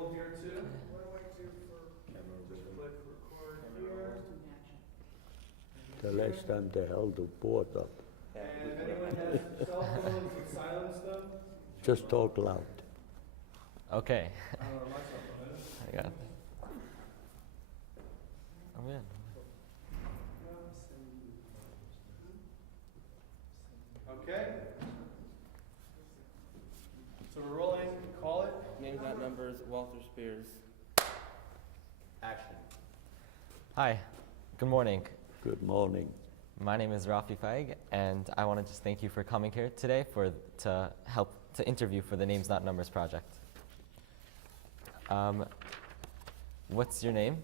roll here too. What do I do for, click record here. The last time they held the board up. And if anyone has cell phones, let's silence them. Just talk loud. Okay. I don't know where my cell phone is. I got it. I'm in. Okay. So we're rolling, call it. Names, not numbers, Walter Spiers. Action. Hi. Good morning. Good morning. My name is Rafi Feig, and I want to just thank you for coming here today to help to interview for the Names Not Numbers project. What's your name?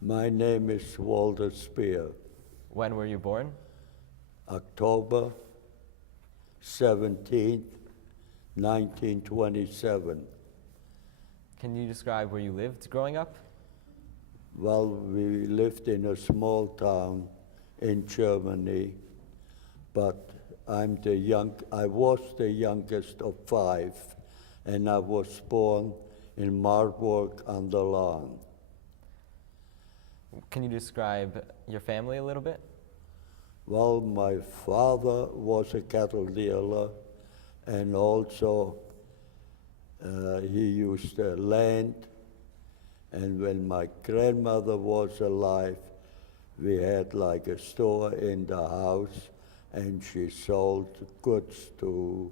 My name is Walter Spier. When were you born? October 17th, 1927. Can you describe where you lived growing up? Well, we lived in a small town in Germany, but I was the youngest of 5, and I was born in Marburg an der Lahn. Can you describe your family a little bit? Well, my father was a cattle dealer, and also he used land. And when my grandmother was alive, we had like a store in the house, and she sold goods to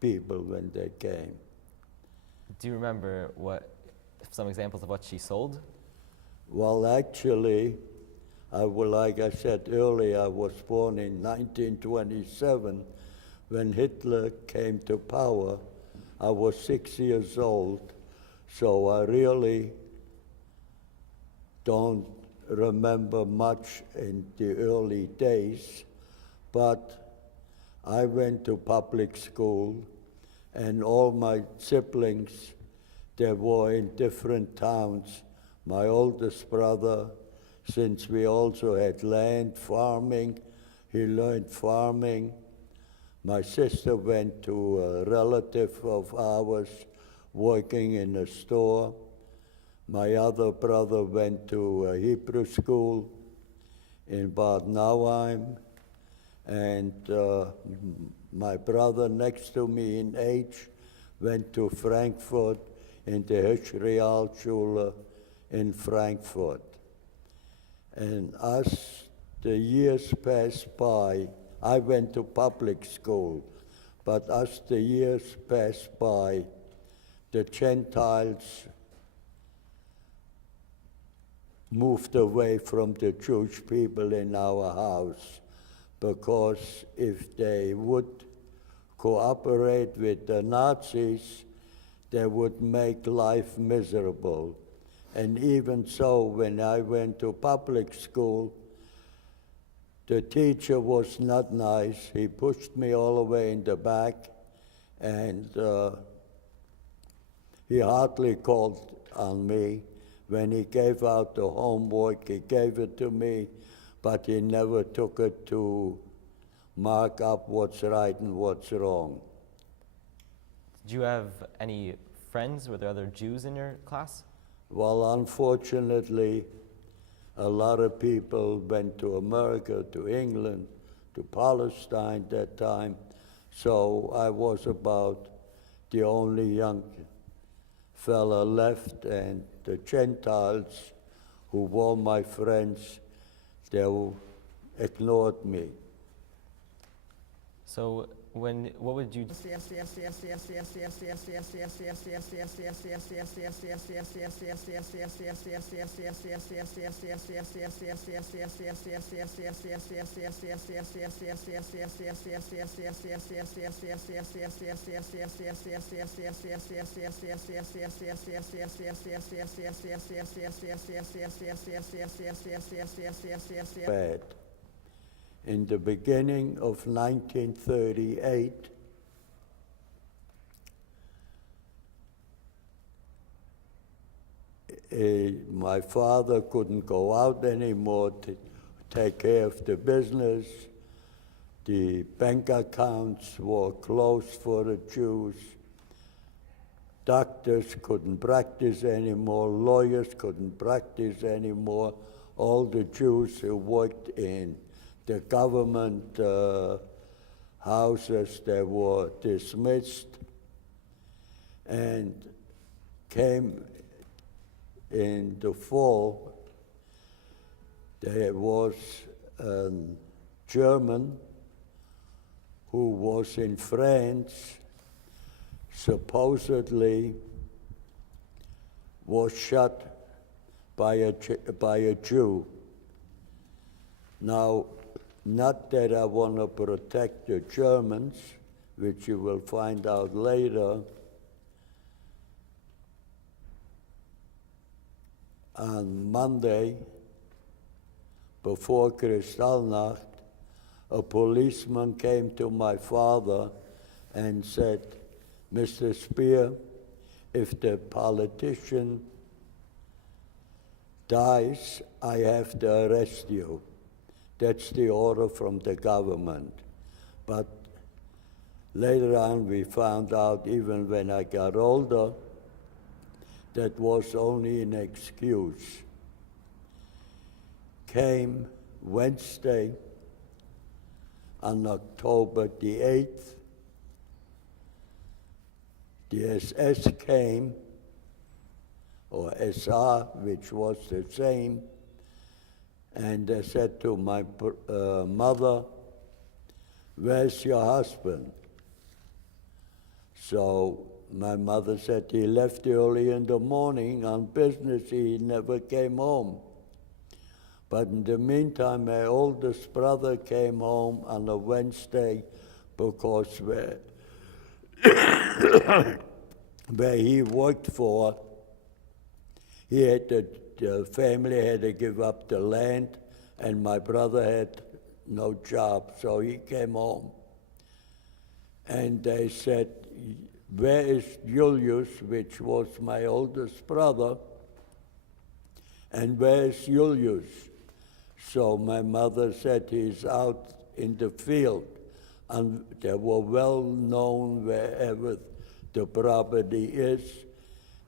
people when they came. Do you remember some examples of what she sold? Well, actually, like I said earlier, I was born in 1927. When Hitler came to power, I was 6 years old, so I really don't remember much in the early days, but I went to public school, and all my siblings, they were in different towns. My oldest brother, since we also had land, farming, he learned farming. My sister went to a relative of ours working in a store. My other brother went to a Hebrew school in Bad Nauheim, and my brother next to me in age went to Frankfurt in the Hirschrealschule in Frankfurt. And as the years passed by, I went to public school, but as the years passed by, the Gentiles moved away from the Jewish people in our house, because if they would cooperate with the Nazis, they would make life miserable. And even so, when I went to public school, the teacher was not nice. He pushed me all the way in the back, and he hardly called on me. When he gave out the homework, he gave it to me, but he never took it to mark up what's right and what's wrong. Did you have any friends? Were there other Jews in your class? Well, unfortunately, a lot of people went to America, to England, to Palestine that time, so I was about the only young fella left, and the Gentiles, who were my friends, they ignored me. So what would you Bad. In the beginning of 1938, my father couldn't go out anymore to take care of the business. The bank accounts were closed for the Jews. Duct doctors couldn't practice anymore, lawyers couldn't practice anymore. All the Jews who worked in the government houses, they were dismissed, and came in the fall. There was a German who was in France, supposedly was shot by a Jew. Now, not that I want to protect the Germans, which you will find out later. On Monday, before Kristallnacht, a policeman came to my father and said, "Mr. Spier, if the politician dies, I have to arrest you." That's the order from the government. But later on we found out, even when I got older, that was only an excuse. Came Wednesday on October the 8th. The SS came, or SR, which was the same, and they said to my mother, "Where's your husband?" So my mother said, "He left early in the morning on business, he never came home." But in the meantime, my oldest brother came home on a Wednesday because where he worked for, the family had to give up the land, and my brother had no job, so he came home. And they said, "Where is Julius," which was my oldest brother, "and where is Julius?" So my mother said, "He's out in the field." And they were well known wherever the property is.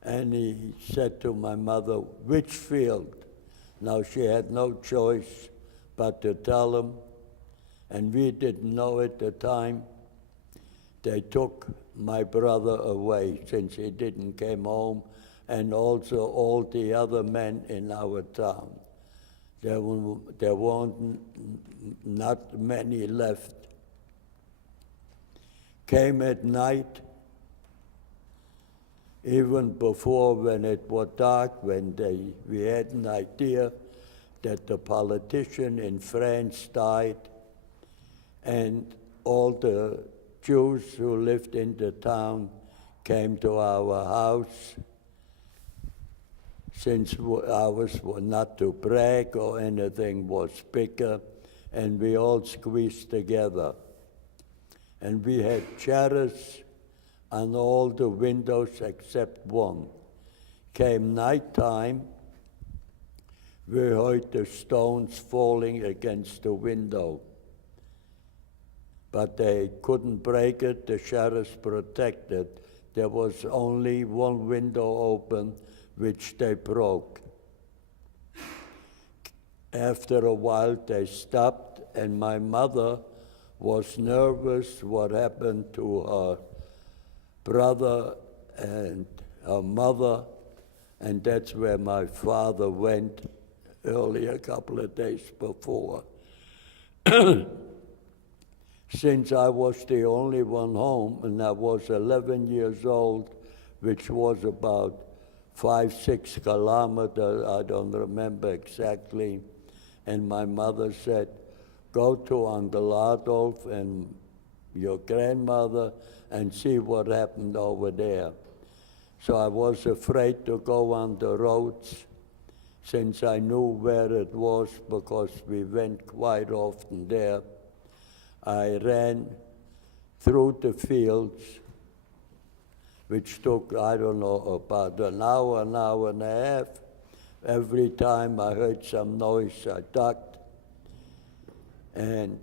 And he said to my mother, "Which field?" Now she had no choice but to tell him, and we didn't know at the time. They took my brother away since he didn't come home, and also all the other men in our town. There weren't not many left. Came at night, even before when it was dark, when we had an idea that the politician in France died, and all the Jews who lived in the town came to our house. Since ours were not to brag or anything, was bigger, and we all squeezed together. And we had shutters on all the windows except one. Came nighttime, we heard the stones falling against the window. But they couldn't break it, the shutters protected. There was only one window open, which they broke. After a while, they stopped, and my mother was nervous what happened to her brother and her mother, and that's where my father went early, a couple of days before. Since I was the only one home, and I was 11 years old, which was about 5-6 kilometers, I don't remember exactly, and my mother said, "Go to Uncle Adolf and your grandmother and see what happened over there." So I was afraid to go on the roads since I knew where it was because we went quite often there. I ran through the fields, which took, I don't know, about an hour and a half. Every time I heard some noise, I ducked. And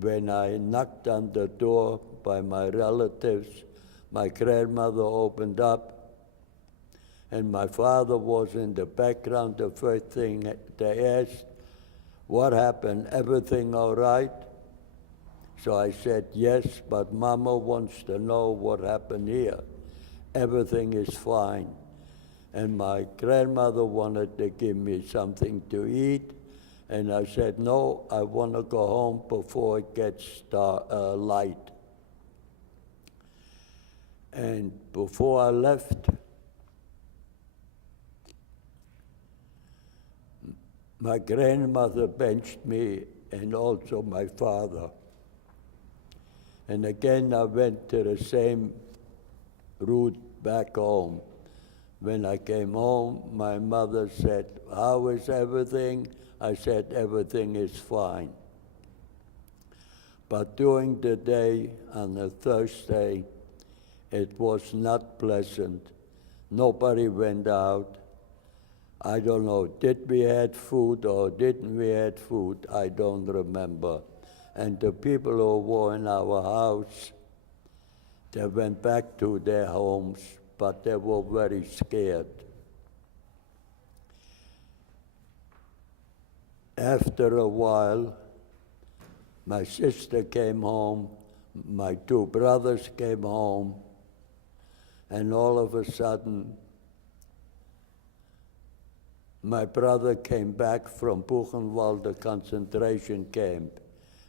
when I knocked on the door by my relatives, my grandmother opened up, and my father was in the background. The first thing they asked, what happened? Everything all right? So I said, yes, but Mama wants to know what happened here. Everything is fine. And my grandmother wanted to give me something to eat, and I said, no, I want to go home before it gets light. And before I left, my grandmother benched me and also my father. And again, I went to the same route back home. When I came home, my mother said, how is everything? I said, everything is fine. But during the day, on a Thursday, it was not pleasant. Nobody went out. I don't know, did we had food or didn't we had food? I don't remember. And the people who were in our house, they went back to their homes, but they were very scared. After a while, my sister came home, my two brothers came home, and all of a sudden, my brother came back from Buchenwald, the concentration camp,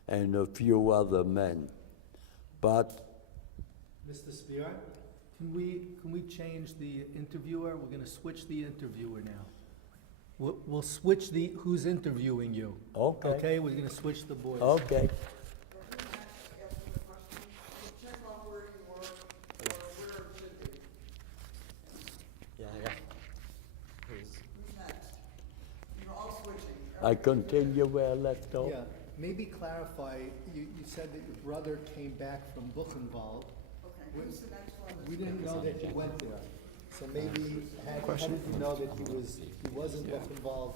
and a few other men. But Mr. Spier, can we change the interviewer? We're gonna switch the interviewer now. We'll switch who's interviewing you. Okay. Okay, we're gonna switch the boys. okay, Check off where you were, or where it should be. Yeah. Please. Who's next? You're all switching. I continue where I left off. Yeah, maybe clarify, you said that your brother came back from Buchenwald. Okay, who's the next one? We didn't know that you went there. So maybe, how did you know that he wasn't Buchenwald?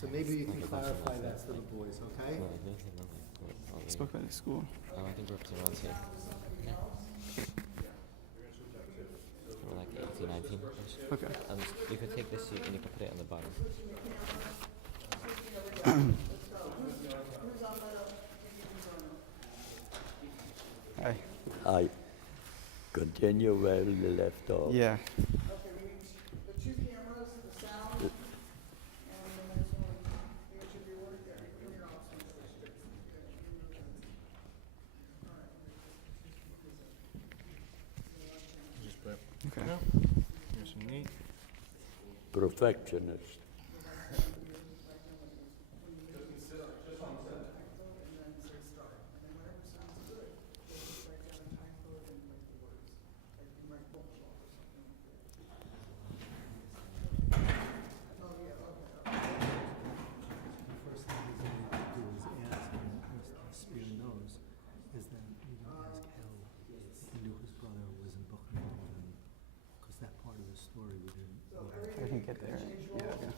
So maybe you can clarify that to the boys, okay? Spoke at school. I think we're up to round 2. We're like 18, 19 -ish. Okay. You could take this sheet and you can put it on the bottom. Hi. I continue where we left off. Yeah. Okay, we need the two cameras, the sound, and the next one, the interviewer. Yeah, you're all switching. Okay. Here's some neat. Perfectionist. First thing he's going to do is ask him, Mr. Spier knows, is then you can ask how he knew his brother was in Buchenwald, because that part of the story we didn't. I can get there. Yeah. Okay.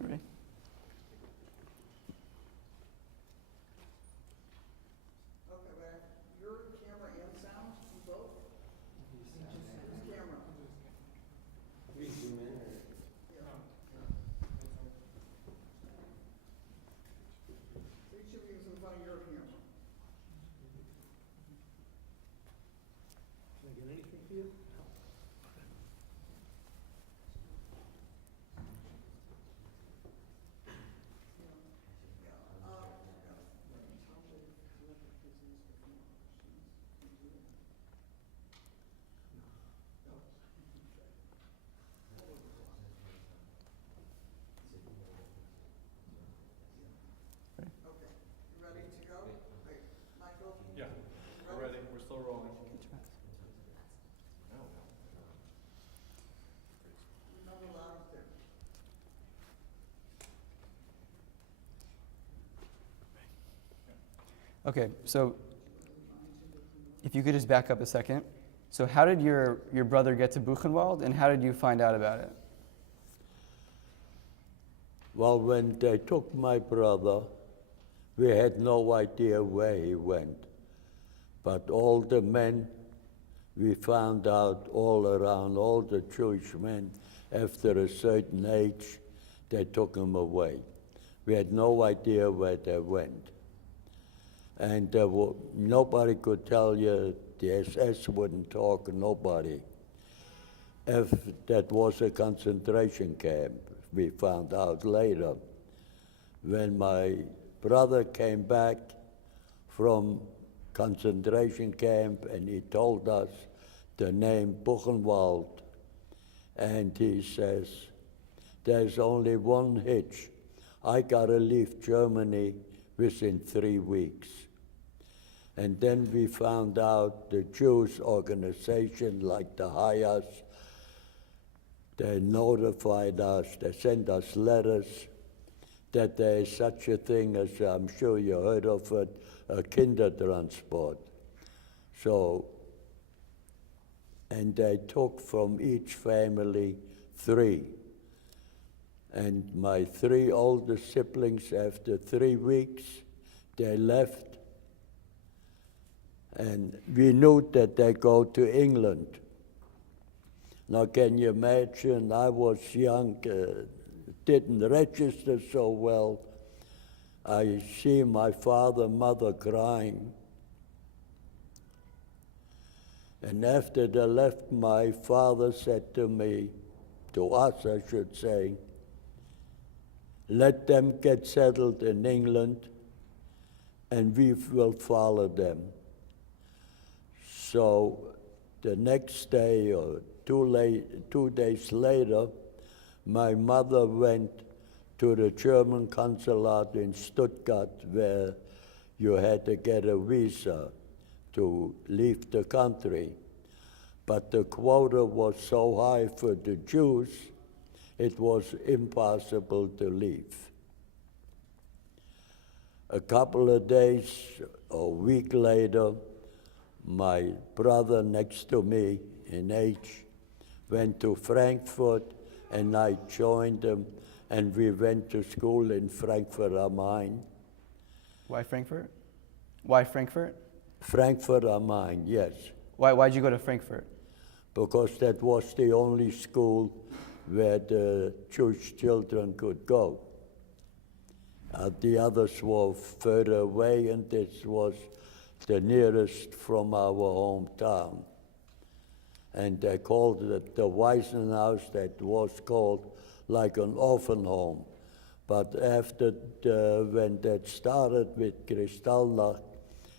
Ready? Okay, but your camera and sound, you both? Whose camera? We zoom in or? Each of you is in front of your camera. Can I get anything for you? Okay, you ready to go? Wait, Michael? Yeah, we're ready. We're still rolling. You know the loud there. Okay, so if you could just back up a second. So how did your brother get to Buchenwald, and how did you find out about it? Well, when they took my brother, we had no idea where he went. But all the men, we found out all around, all the Jewish men, after a certain age, they took him away. We had no idea where they went. And nobody could tell you, the SS wouldn't talk, nobody. If that was a concentration camp, we found out later. When my brother came back from concentration camp and he told us the name Buchenwald, and he says, there's only one hitch. I gotta leave Germany within 3 weeks. And then we found out the Jews organization, like the Hayas, they notified us, they sent us letters that there is such a thing as, I'm sure you heard of it, a Kindertransport. So, and they took from each family 3. And my 3 older siblings, after 3 weeks, they left. And we knew that they go to England. Now, can you imagine, I was young, didn't register so well. I see my father and mother crying. And after they left, my father said to me, to us I should say, let them get settled in England and we will follow them. So the next day or 2 days later, my mother went to the German consulate in Stuttgart where you had to get a visa to leave the country. But the quota was so high for the Jews, it was impossible to leave. A couple of days or a week later, my brother next to me in age went to Frankfurt, and I joined him, and we went to school in Frankfurt am Main. Why Frankfurt? Why Frankfurt? Frankfurt am Main, yes. Why'd you go to Frankfurt? Because that was the only school where the Jewish children could go. The others were further away, and this was the nearest from our hometown. And they called it the Waisenhaus, that was called like an orphan home. But after when that started with Kristallnacht,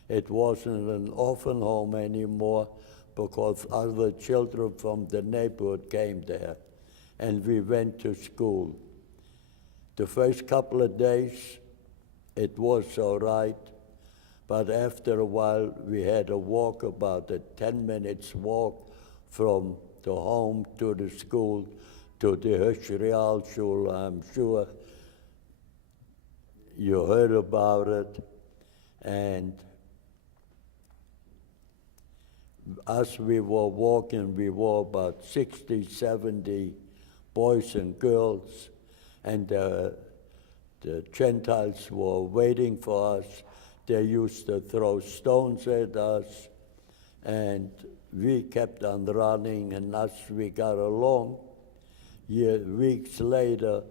it wasn't an orphan home anymore because other children from the neighborhood came there. And we went to school. The first couple of days, it was all right. But after a while, we had to walk about a 10 minutes walk from the home to the school to the Höchstrealschule. I'm sure you heard about it. And as we were walking, we were about 60, 70 boys and girls, and the Gentiles were waiting for us. They used to throw stones at us, and we kept on running, and as we got along, weeks later,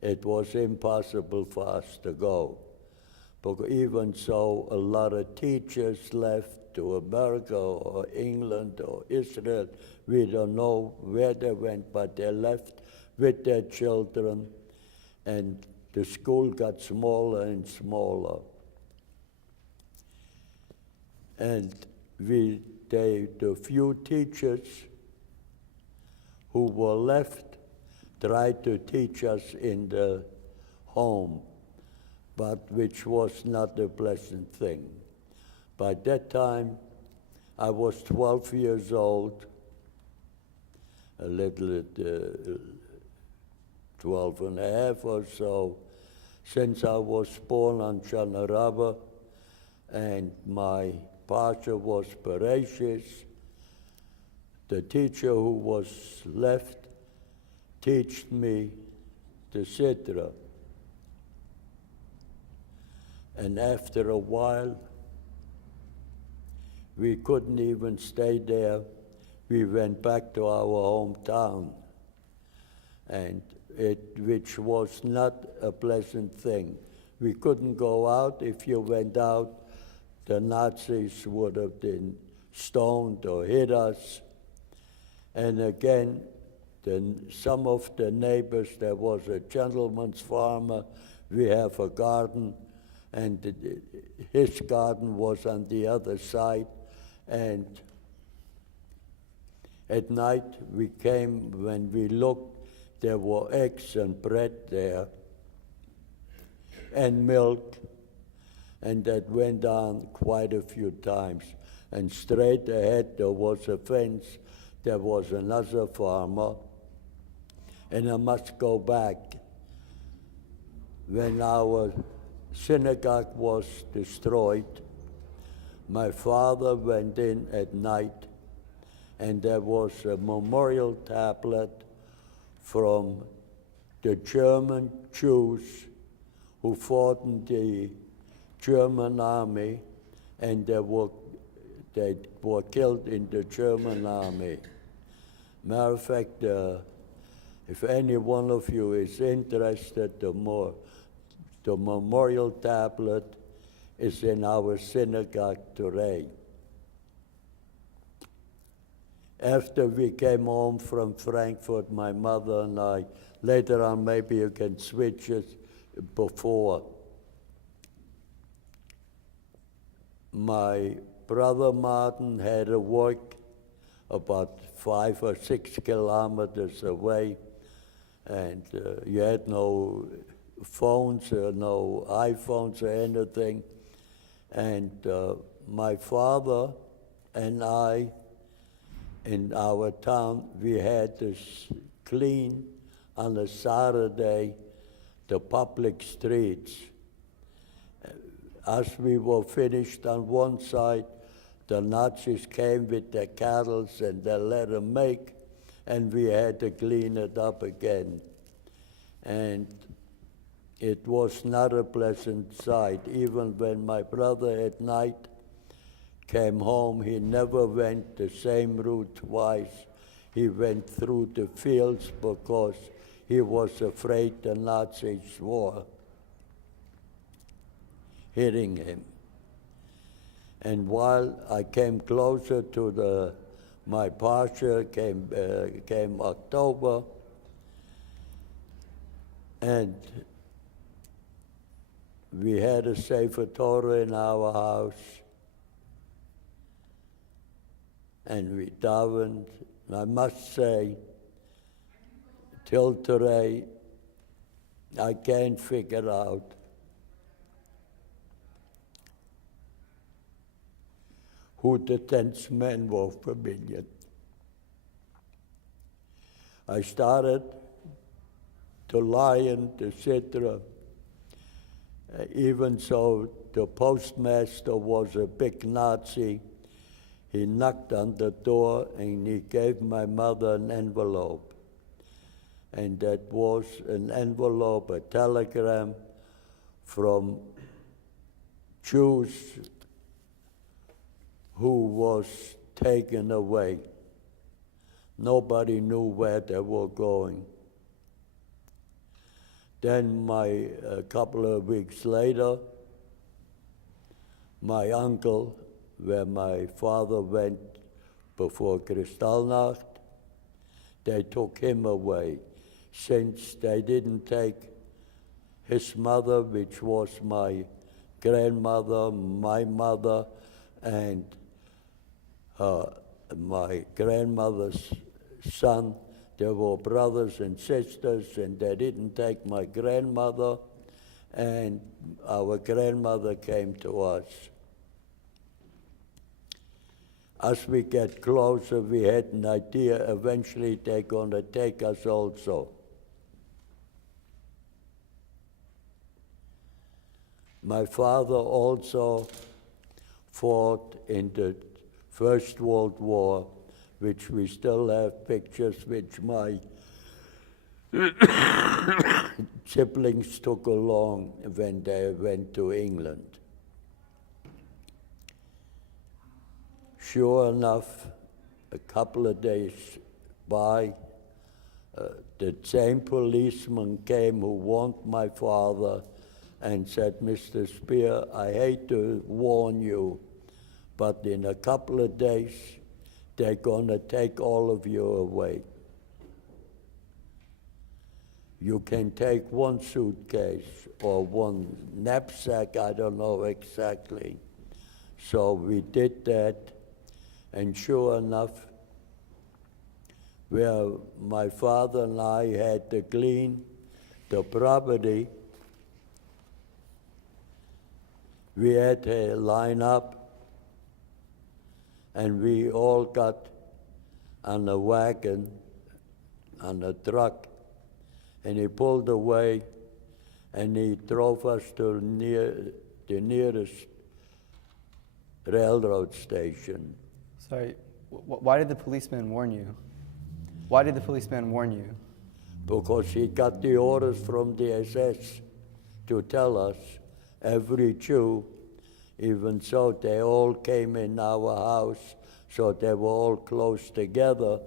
it was impossible for us to go. But even so, a lot of teachers left to America or England or Israel. We don't know where they went, but they left with their children, and the school got smaller and smaller. And the few teachers who were left tried to teach us in the home, but which was not a pleasant thing. By that time, I was 12 years old, a little 12 and a half or so, since I was born on Shana Rabbah, and my pastor was voracious. The teacher who was left taught me the Sidra. And after a while, we couldn't even stay there. We went back to our hometown, and which was not a pleasant thing. We couldn't go out. If you went out, the Nazis would have been stoned or hit us. And again, some of the neighbors, there was a gentleman's farmer. We have a garden, and his garden was on the other side. And at night we came, when we looked, there were eggs and bread there, and milk, and that went on quite a few times. And straight ahead there was a fence, there was another farmer, and I must go back. When our synagogue was destroyed, my father went in at night, and there was a memorial tablet from the German Jews who fought in the German army, and they were killed in the German army. Matter of fact, if any one of you is interested, the memorial tablet is in our synagogue today. After we came home from Frankfurt, my mother and I, later on maybe you can switch it before, my brother Martin had to work about 5 or 6 kilometers away, and you had no phones or no iPhones or anything. And my father and I, in our town, we had to clean on a Saturday the public streets. As we were finished on one side, the Nazis came with their cattle and they let them make, and we had to clean it up again. And it was not a pleasant sight. Even when my brother at night came home, he never went the same route twice. He went through the fields because he was afraid the Nazis were hitting him. And while I came closer to my pasture, came October, and we had a Sefer Torah in our house, and we davened. And I must say, till today, I can't figure out who the 10th man were per million. I started to lie in the Sidra, even so the postmaster was a big Nazi. He knocked on the door and he gave my mother an envelope. And that was an envelope, a telegram from Jews who was taken away. Nobody knew where they were going. Then a couple of weeks later, my uncle, where my father went before Kristallnacht, they took him away. Since they didn't take his mother, which was my grandmother, my mother, and my grandmother's son, they were brothers and sisters, and they didn't take my grandmother, and our grandmother came to us. As we get closer, we had an idea eventually they're going to take us also. My father also fought in the First World War, which we still have pictures which my siblings took along when they went to England. Sure enough, a couple of days by, the same policeman came who warned my father and said, Mr. Spier, I hate to warn you, but in a couple of days, they're going to take all of you away. You can take one suitcase or one knapsack, I don't know exactly. So we did that, and sure enough, where my father and I had to clean the property, we had to line up, and we all got on a wagon, on a truck, and he pulled away, and he drove us to the nearest railroad station. Sorry, why did the policeman warn you? Why did the policeman warn you? Because he got the orders from the SS to tell us, every Jew, even so they all came in our house, so they were all close together,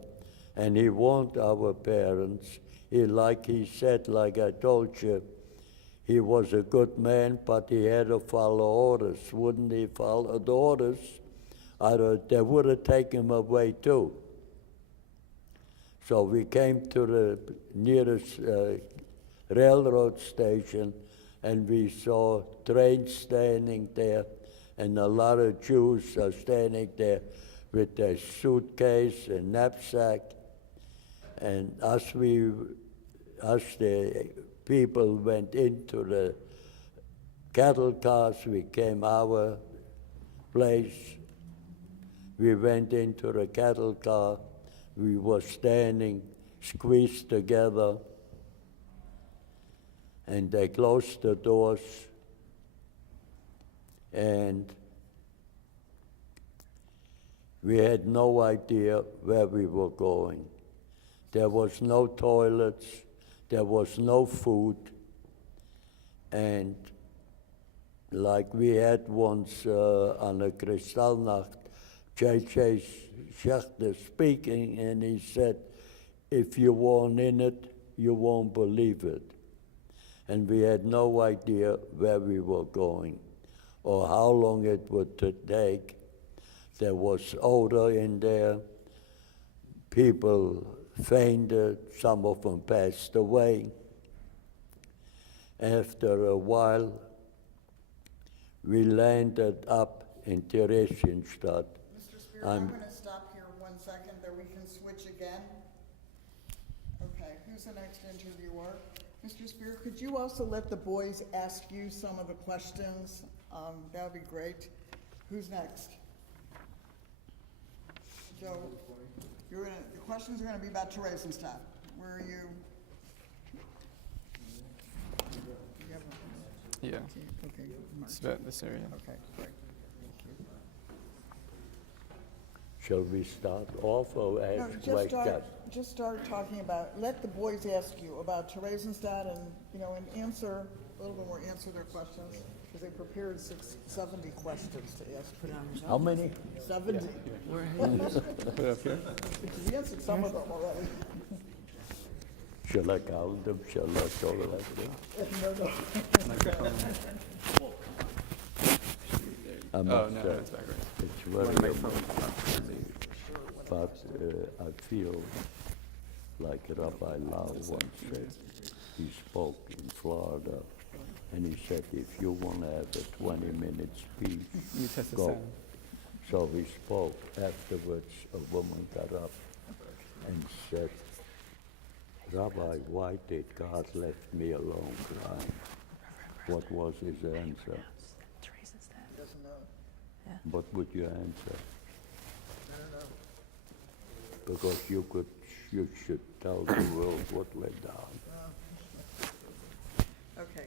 and he warned our parents. Like he said, like I told you, he was a good man, but he had to follow orders. Wouldn't he follow the orders, they would have taken him away too. So we came to the nearest railroad station, and we saw trains standing there, and a lot of Jews are standing there with their suitcase and knapsack. And as the people went into the cattle cars, we came our place. We went into the cattle car. We were standing, squeezed together, and they closed the doors, and we had no idea where we were going. There was no toilets, there was no food, and like we had once on a Kristallnacht, J.J. Schechter speaking, and he said, if you weren't in it, you won't believe it. And we had no idea where we were going or how long it would take. There was odor in there. People fainted, some of them passed away. After a while, we landed up in Theresienstadt. Mr. Spier, I'm going to stop here 1 second, that we can switch again. Okay, who's the next interviewer? Mr. Spier, could you also let the boys ask you some of the questions? That would be great. Who's next? Joe, the questions are going to be about Theresienstadt. Where are you? You have a- Yeah, Okay, Mark. it's about this area. Okay, great. Shall we start off or No, ask like that? just start talking about, let the boys ask you about Theresienstadt and, and answer, a little bit more, answer their questions, because they prepared 70 questions to ask. How many? 70. Put it up here. Because we answered some of them already. Shall I count them? Shall I go like that? No. I Oh, must no, say, it's back right. it's very amazing. But I feel like Rabbi Lau once said. He spoke in Florida, and he said, if you want to have a 20-minute speech, You test the go. sound. So we spoke. Afterwards, a woman got up and said, Rabbi, why did God left me alone crying? What was his answer? Doesn't know. What would you answer? I don't know. Because you should tell the world what went down. Okay,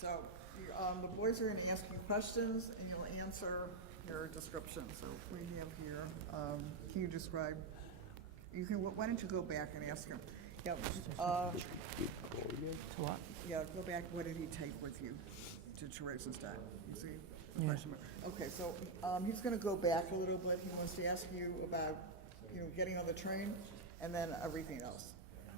the boys are going to ask you questions, and you'll answer your description. So we have here, can you describe, why don't you go back and ask him? Yeah, To what? yeah, go back, what did he take with you to Theresienstadt? You see? the question mark? Okay, so, he's gonna go back a little bit. He wants to ask you about, getting on the train and then everything else.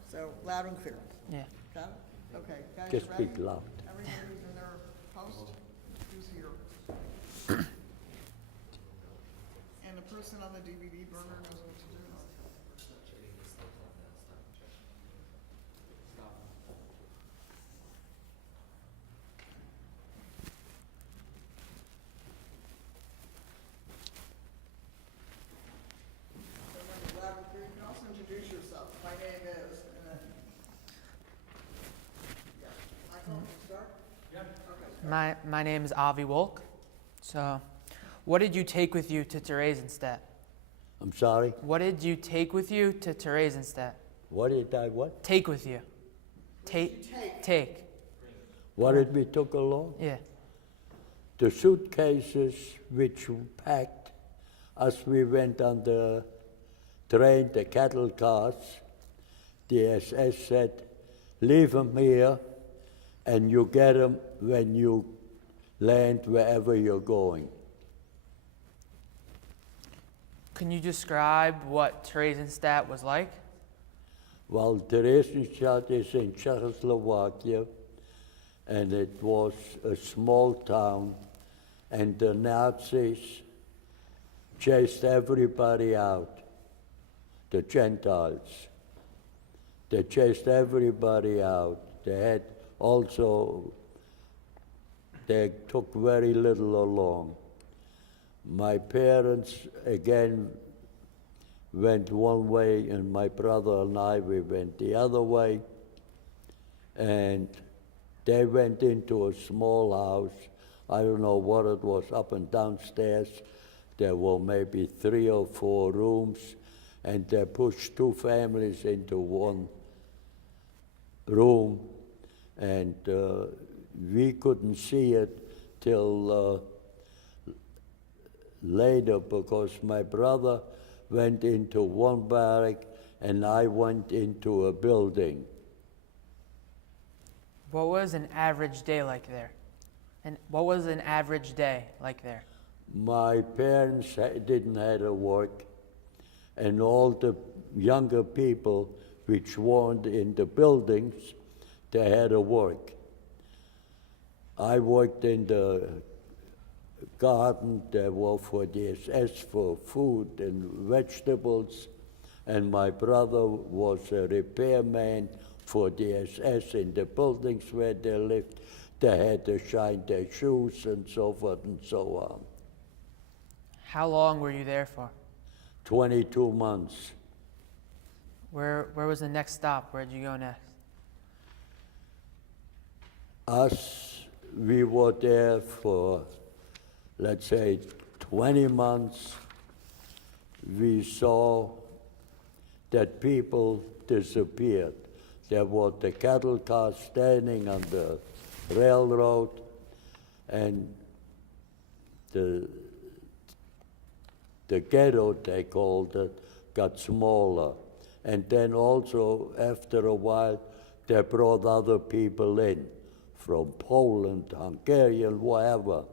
So loud and clear. Yeah. Got it? Okay, guys, Just you ready? speak loud. Everybody's in their post? Who's here? And the person on the DVD burner knows what to do. Everybody loud and clear. You can also introduce yourself. My name is, and then. Yeah. Michael, you start? Yeah. Okay. My name is Avi Wolk. So, what did you take with you to Theresienstadt? I'm sorry? What did you take with you to Theresienstadt? What did I what? Take with you. Take. What did we took along? Yeah. The suitcases which we packed as we went on the train, the cattle cars, the SS said, leave them here and you get them when you land wherever you're going. Can you describe what Theresienstadt was like? Well, Theresienstadt is in Czechoslovakia, and it was a small town, and the Nazis chased everybody out, the Gentiles. They chased everybody out. They took very little along. My parents, again, went one way, and my brother and I, we went the other way. And they went into a small house. I don't know what it was, up and downstairs. There were maybe 3 or 4 rooms, and they pushed 2 families into one room, and we couldn't see it till later, because my brother went into one barrack and I went into a building. What was an average day like there? And what was an average day like there? My parents didn't have to work, and all the younger people which weren't in the buildings, they had to work. I worked in the garden. There were for the SS for food and vegetables, and my brother was a repairman for the SS in the buildings where they lived. They had to shine their shoes and so forth and so on. How long were you there for? 22 months. Where was the next stop? Where'd you go next? We were there for, let's say, 20 months. We saw that people disappeared. There were the cattle cars standing on the railroad, and the ghetto, they called it, got smaller. And then also, after a while, they brought other people in from Poland, Hungarian, wherever.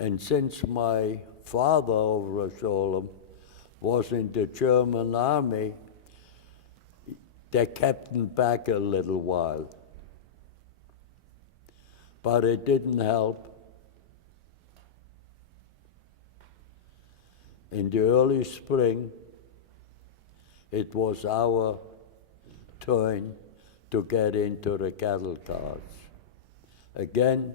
And since my father, over Sholem, was in the German army, they kept him back a little while. But it didn't help. In the early spring, it was our turn to get into the cattle cars. Again,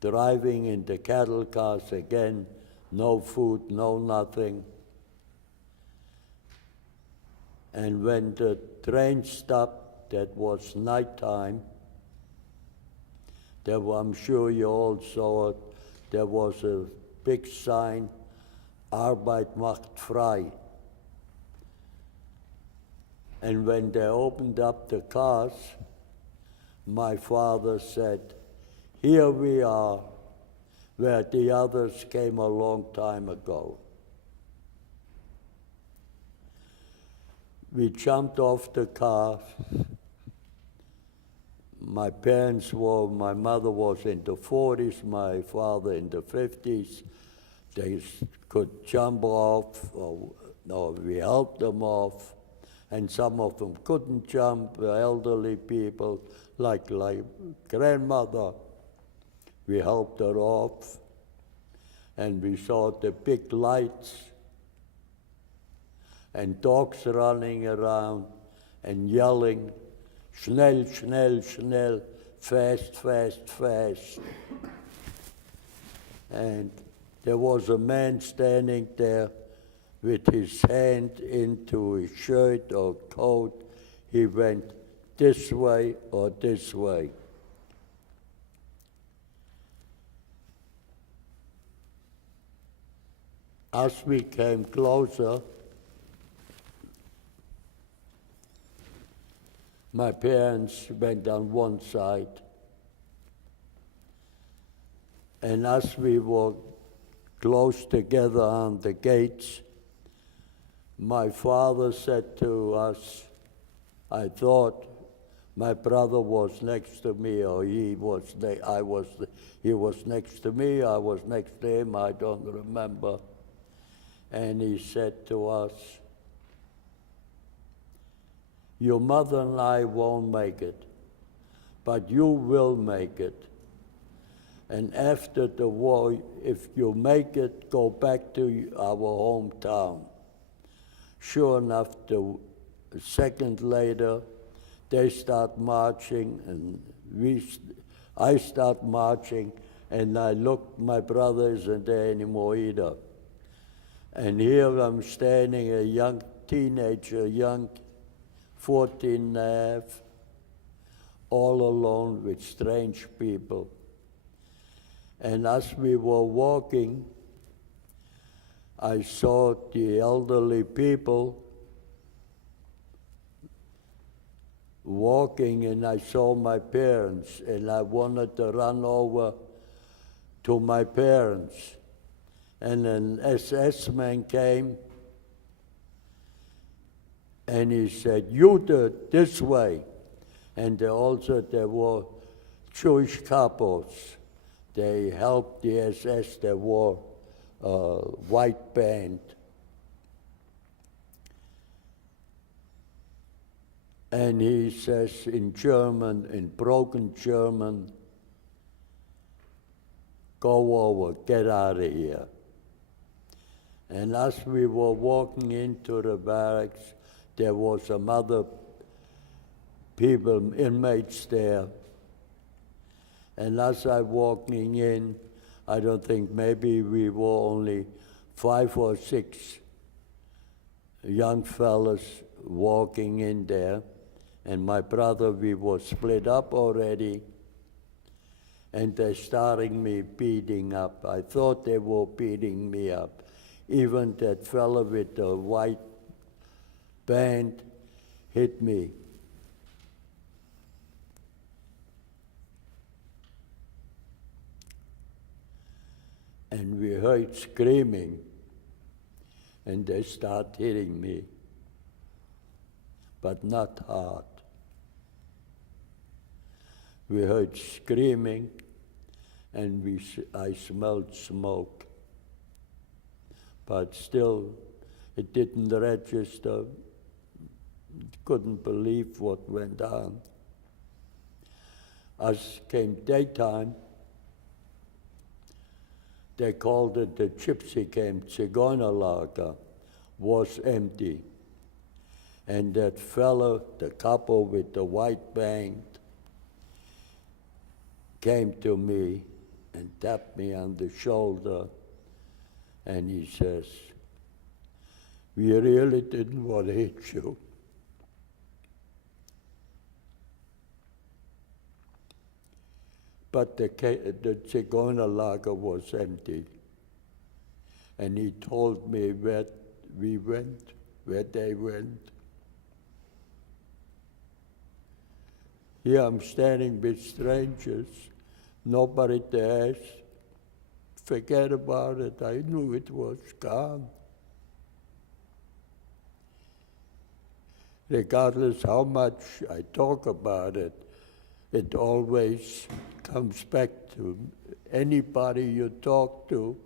driving in the cattle cars, again, no food, no nothing. And when the train stopped, that was nighttime, I'm sure you all saw it, there was a big sign, Arbeit macht frei. And when they opened up the cars, my father said here we are, where the others came a long time ago. We jumped off the car. My mother was in the 40s, my father in the 50s. They could jump off, or we helped them off, and some of them couldn't jump, elderly people, like grandmother. We helped her off, and we saw the big lights, and dogs running around and yelling, schnell, schnell, schnell, fast, fast, fast. And there was a man standing there with his hand into his shirt or coat. He went this way or this way. As we came closer, my parents went on one side, and as we were close together on the gates, my father said to us, I thought my brother was next to me, or he was next to me, I was next to him, I don't remember. And he said to us, your mother and I won't make it, but you will make it. And after the war, if you make it, go back to our hometown. Sure enough, a second later, they start marching, and I start marching, and I look, my brother isn't there anymore either. And here I'm standing, a young teenager, 14 and a half, all alone with strange people. And as we were walking, I saw the elderly people walking, and I saw my parents, and I wanted to run over to my parents. And an SS man came, and he said, you do it this way. And there were Jewish couples. They helped the SS, they wore a white band. And he says in German, in broken German, go over, get out of here. And as we were walking into the barracks, there was some other people, inmates there. And as I walking in, I don't think, maybe we were only 5 or 6 young fellas walking in there. And my brother, we were split up already. And they started me beating up. I thought they were beating me up. Even that fellow with the white band hit me. And we heard screaming, and they start hitting me, but not hard. We heard screaming, and I smelled smoke. But still, it didn't register. Couldn't believe what went on. As came daytime, they called it the gypsy camp. Zigeunerlager was empty. And that fellow, the couple with the white band, came to me and tapped me on the shoulder, and he says, we really didn't want to hit you. But the Zigeunerlager was empty. And he told me where we went, where they went. Here I'm standing with strangers, Nobody dares. Forget about it. I knew it was gone. Regardless how much I talk about it, it always comes back to anybody you talk to.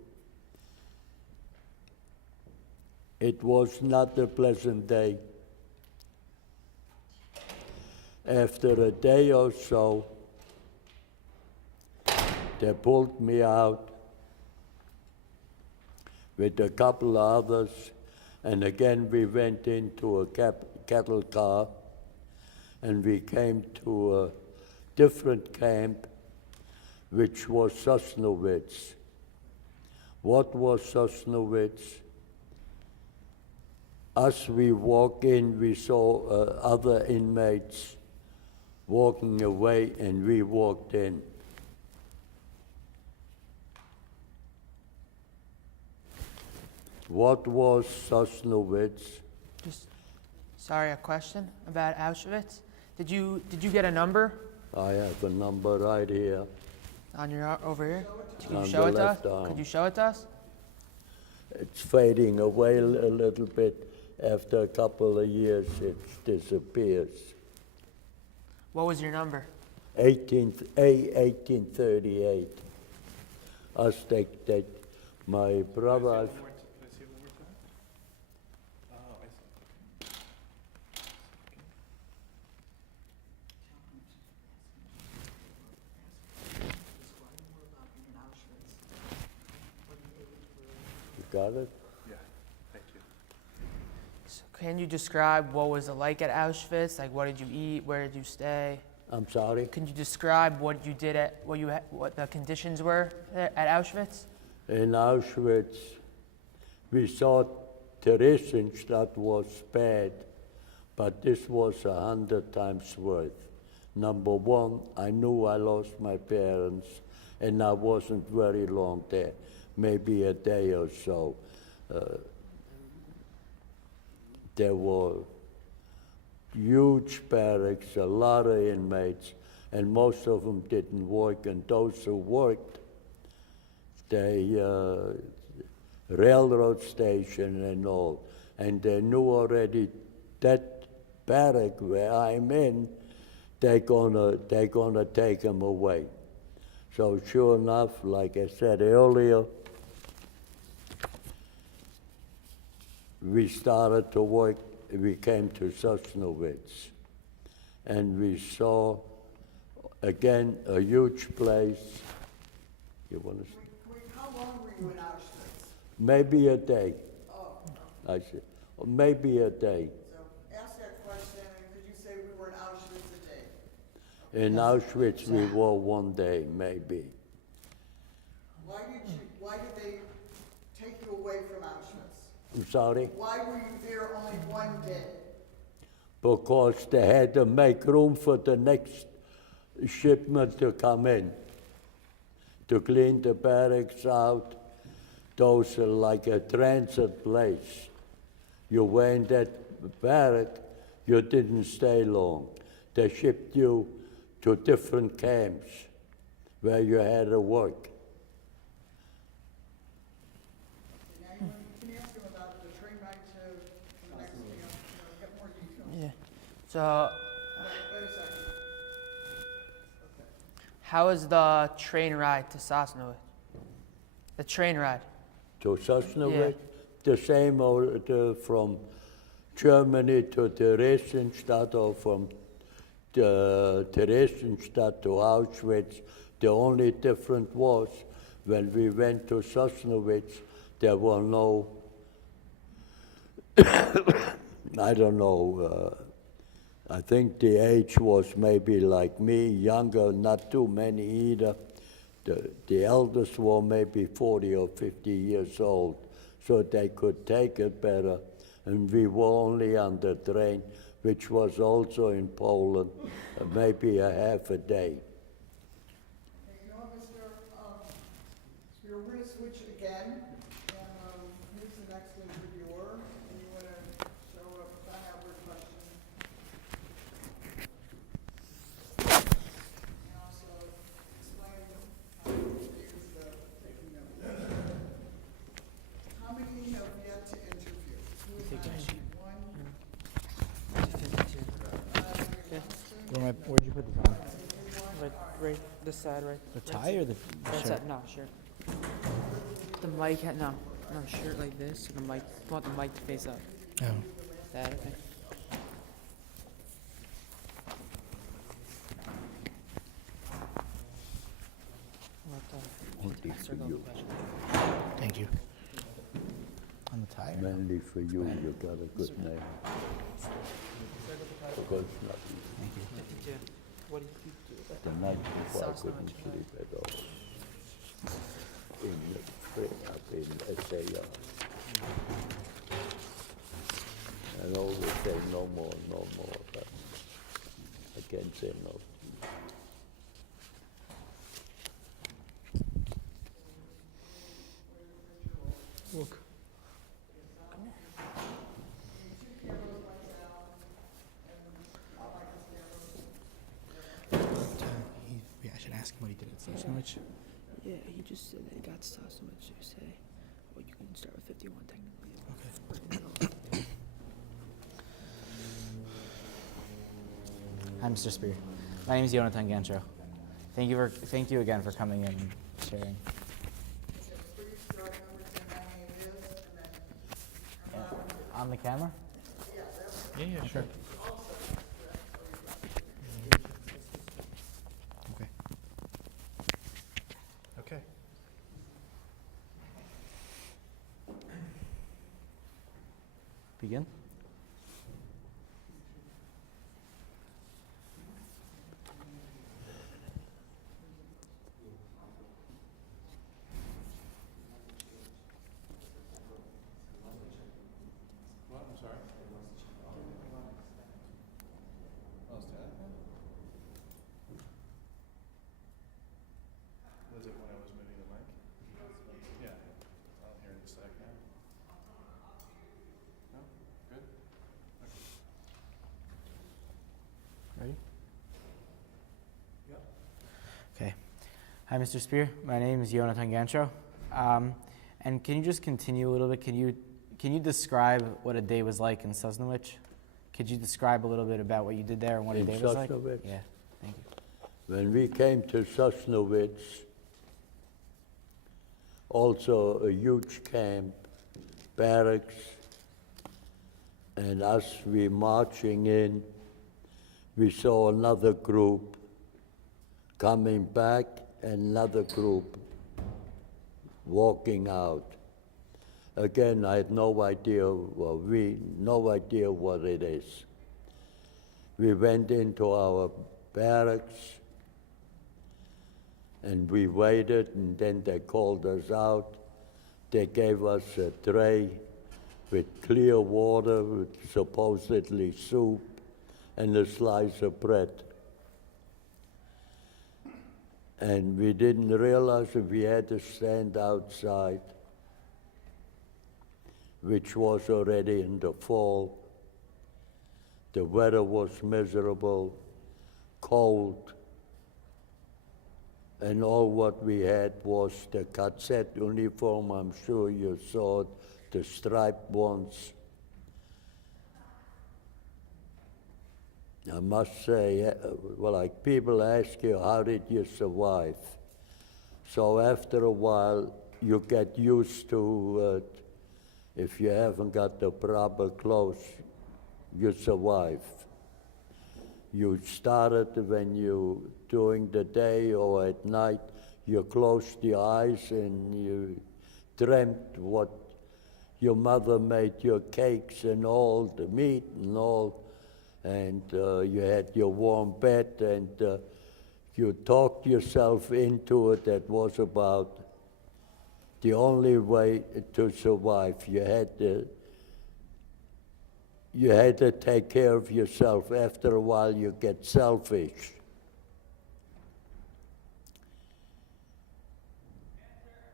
It was not a pleasant day. After a day or so, they pulled me out with a couple of others, and again we went into a cattle car, and we came to a different camp, which was Sosnowitz. What was Sosnowitz? As we walk in, we saw other inmates walking away, and we walked in. What was Sosnowitz? Just, sorry, a question about Auschwitz. Did you get a number I have a number right here. on your over here? Could On you show the it to us? left arm. Could you show it to us? It's fading away a little bit. After a couple of years, it disappears. What was your number? 1838. Us take my brother. Can I see one more time? Oh, I see. You got it? Yeah, thank you. So can you describe what was it like at Auschwitz? Like, what did you eat? Where did you stay? I'm sorry. Can you describe what you did at what the conditions were at Auschwitz? In Auschwitz, we thought Theresienstadt was bad, but this was 100 times worse. Number one, I knew I lost my parents, and I wasn't very long there, maybe a day or so. There were huge barracks, a lot of inmates, and most of them didn't work, and those who worked, the railroad station and all, and they knew already that barrack where I'm in, they're gonna take them away. So sure enough, like I said earlier, we started to work. We came to Sosnowitz, and we saw again a huge place. You want to? How long were you in Auschwitz? Maybe a day. Oh, I said, or maybe a day. so ask that question, and could you say we were in Auschwitz a day? In Auschwitz, we were one day, maybe. Why did they take you away from Auschwitz? I'm sorry? Why were you there only one day? Because they had to make room for the next shipment to come in, to clean the barracks out. Those are like a transit place. You were in that barrack, you didn't stay long. They shipped you to different camps where you had to work. Now, can you ask him about the train ride to the next, get more details? Yeah. So, Wait a second. how was the train ride to Sosnowitz? The train ride. To Sosnowitz, the same from Germany to Theresienstadt or from Theresienstadt to Auschwitz. The only difference was when we went to Sosnowitz, there were no, I don't know, I think the age was maybe like me, younger, not too many either. The eldest were maybe 40 or 50 years old, so they could take it better. And we were only on the train, which was also in Poland, maybe a half a day. Okay, you know what, Mr. Spier, we're gonna switch again, and who's the next interviewer? And you wanna show up, find out your question. And also explain Where'd you put the tie? Right this side, right. The tie or the Right shirt? side, no, shirt. The mic, no, shirt like this. So the mic, you want the mic to face up. Oh. That, okay. Only for you. Thank you. On the tie? Mainly for you, you got a good name. Because not Yeah. What do you do with that? the night before I Sauce couldn't much, sleep at all. In the spring up in SAR. And always say no more, but I can't say no. Look. I should ask him what he did at Sandwich. Yeah, he just said that he got so much to say. Well, you can start with 51 technically. Okay. Hi, Mr. Spier. My name is Jonathan Gantro. Thank you again for coming in and sharing. Please start with your name is, and then On the camera? Yeah, yeah, sure. Okay. Okay. Begin? What? I'm sorry? Oh, it's that? Was it when I was moving the mic? Yeah. I'll hear it in a sec now. No? Good? Okay. Ready? Yep. Okay. Hi, Mr. Spier. My name is Jonathan Gantro. And can you just continue a little bit? Can you describe what a day was like in Sosnovich? Could you describe a little bit about what you did there and what a In day was like? Sosnovich? Yeah, thank you. When we came to Sosnovich, also a huge camp, barracks, and as we marching in, we saw another group coming back, another group walking out. Again, I had no idea, no idea what it is. We went into our barracks and we waited, and then they called us out. They gave us a tray with clear water, with supposedly soup, and a slice of bread. And we didn't realize if we had to stand outside, which was already in the fall. The weather was miserable, cold, and all what we had was the cassette uniform. I'm sure you saw it, the striped ones. I must say, well, like people ask you, how did you survive? So after a while, you get used to it. If you haven't got the proper clothes, you survive. You started when you, during the day or at night, you closed your eyes and you dreamt what your mother made, your cakes and all, the meat and all, and you had your warm bed, and you talked yourself into it. That was about the only way to survive. You had to take care of yourself. After a while, you get selfish.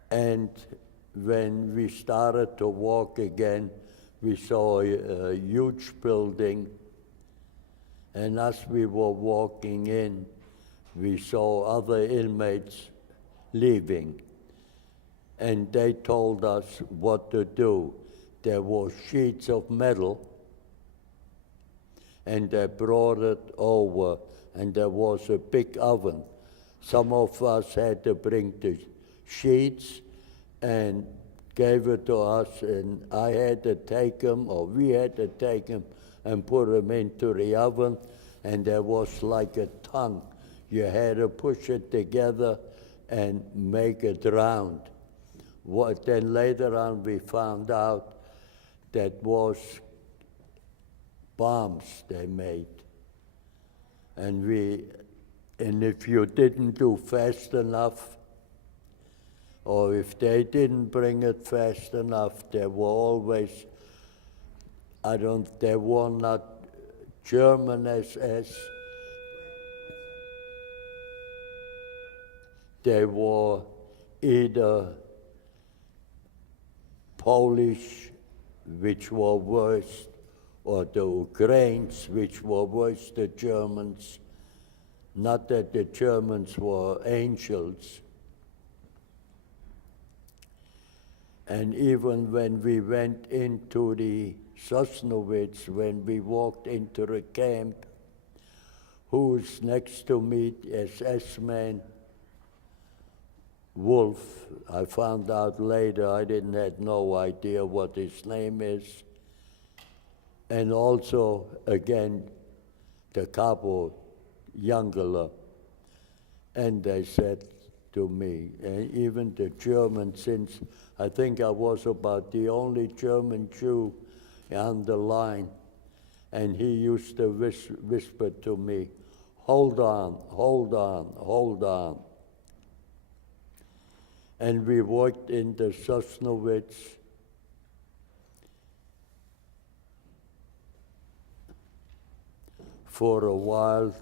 And when we started to walk again, we saw a huge building, and as we were walking in, we saw other inmates leaving, and they told us what to do. There were sheets of metal, and they brought it over and there was a big oven. Some of us had to bring the sheets and gave it to us, and I had to take them, or we had to take them and put them into the oven, and there was like a tongue. You had to push it together and make it round. Then later on we found out that was bombs they made. And if you didn't do fast enough, or if they didn't bring it fast enough, they were always, they were not German SS, they were either Polish, which were worse, or the Ukrainians, which were worse than the Germans. Not that the Germans were angels. And even when we went into the Sosnowitz, when we walked into the camp, who's next to me, SS-man, Wolf, I found out later, I had no idea what his name is. And also, again, the capo, Youngler. And they said to me, and even the German, since I think I was about the only German Jew on the line, and he used to whisper to me, hold on, hold on, hold on. And we worked in the Sosnowitz for a while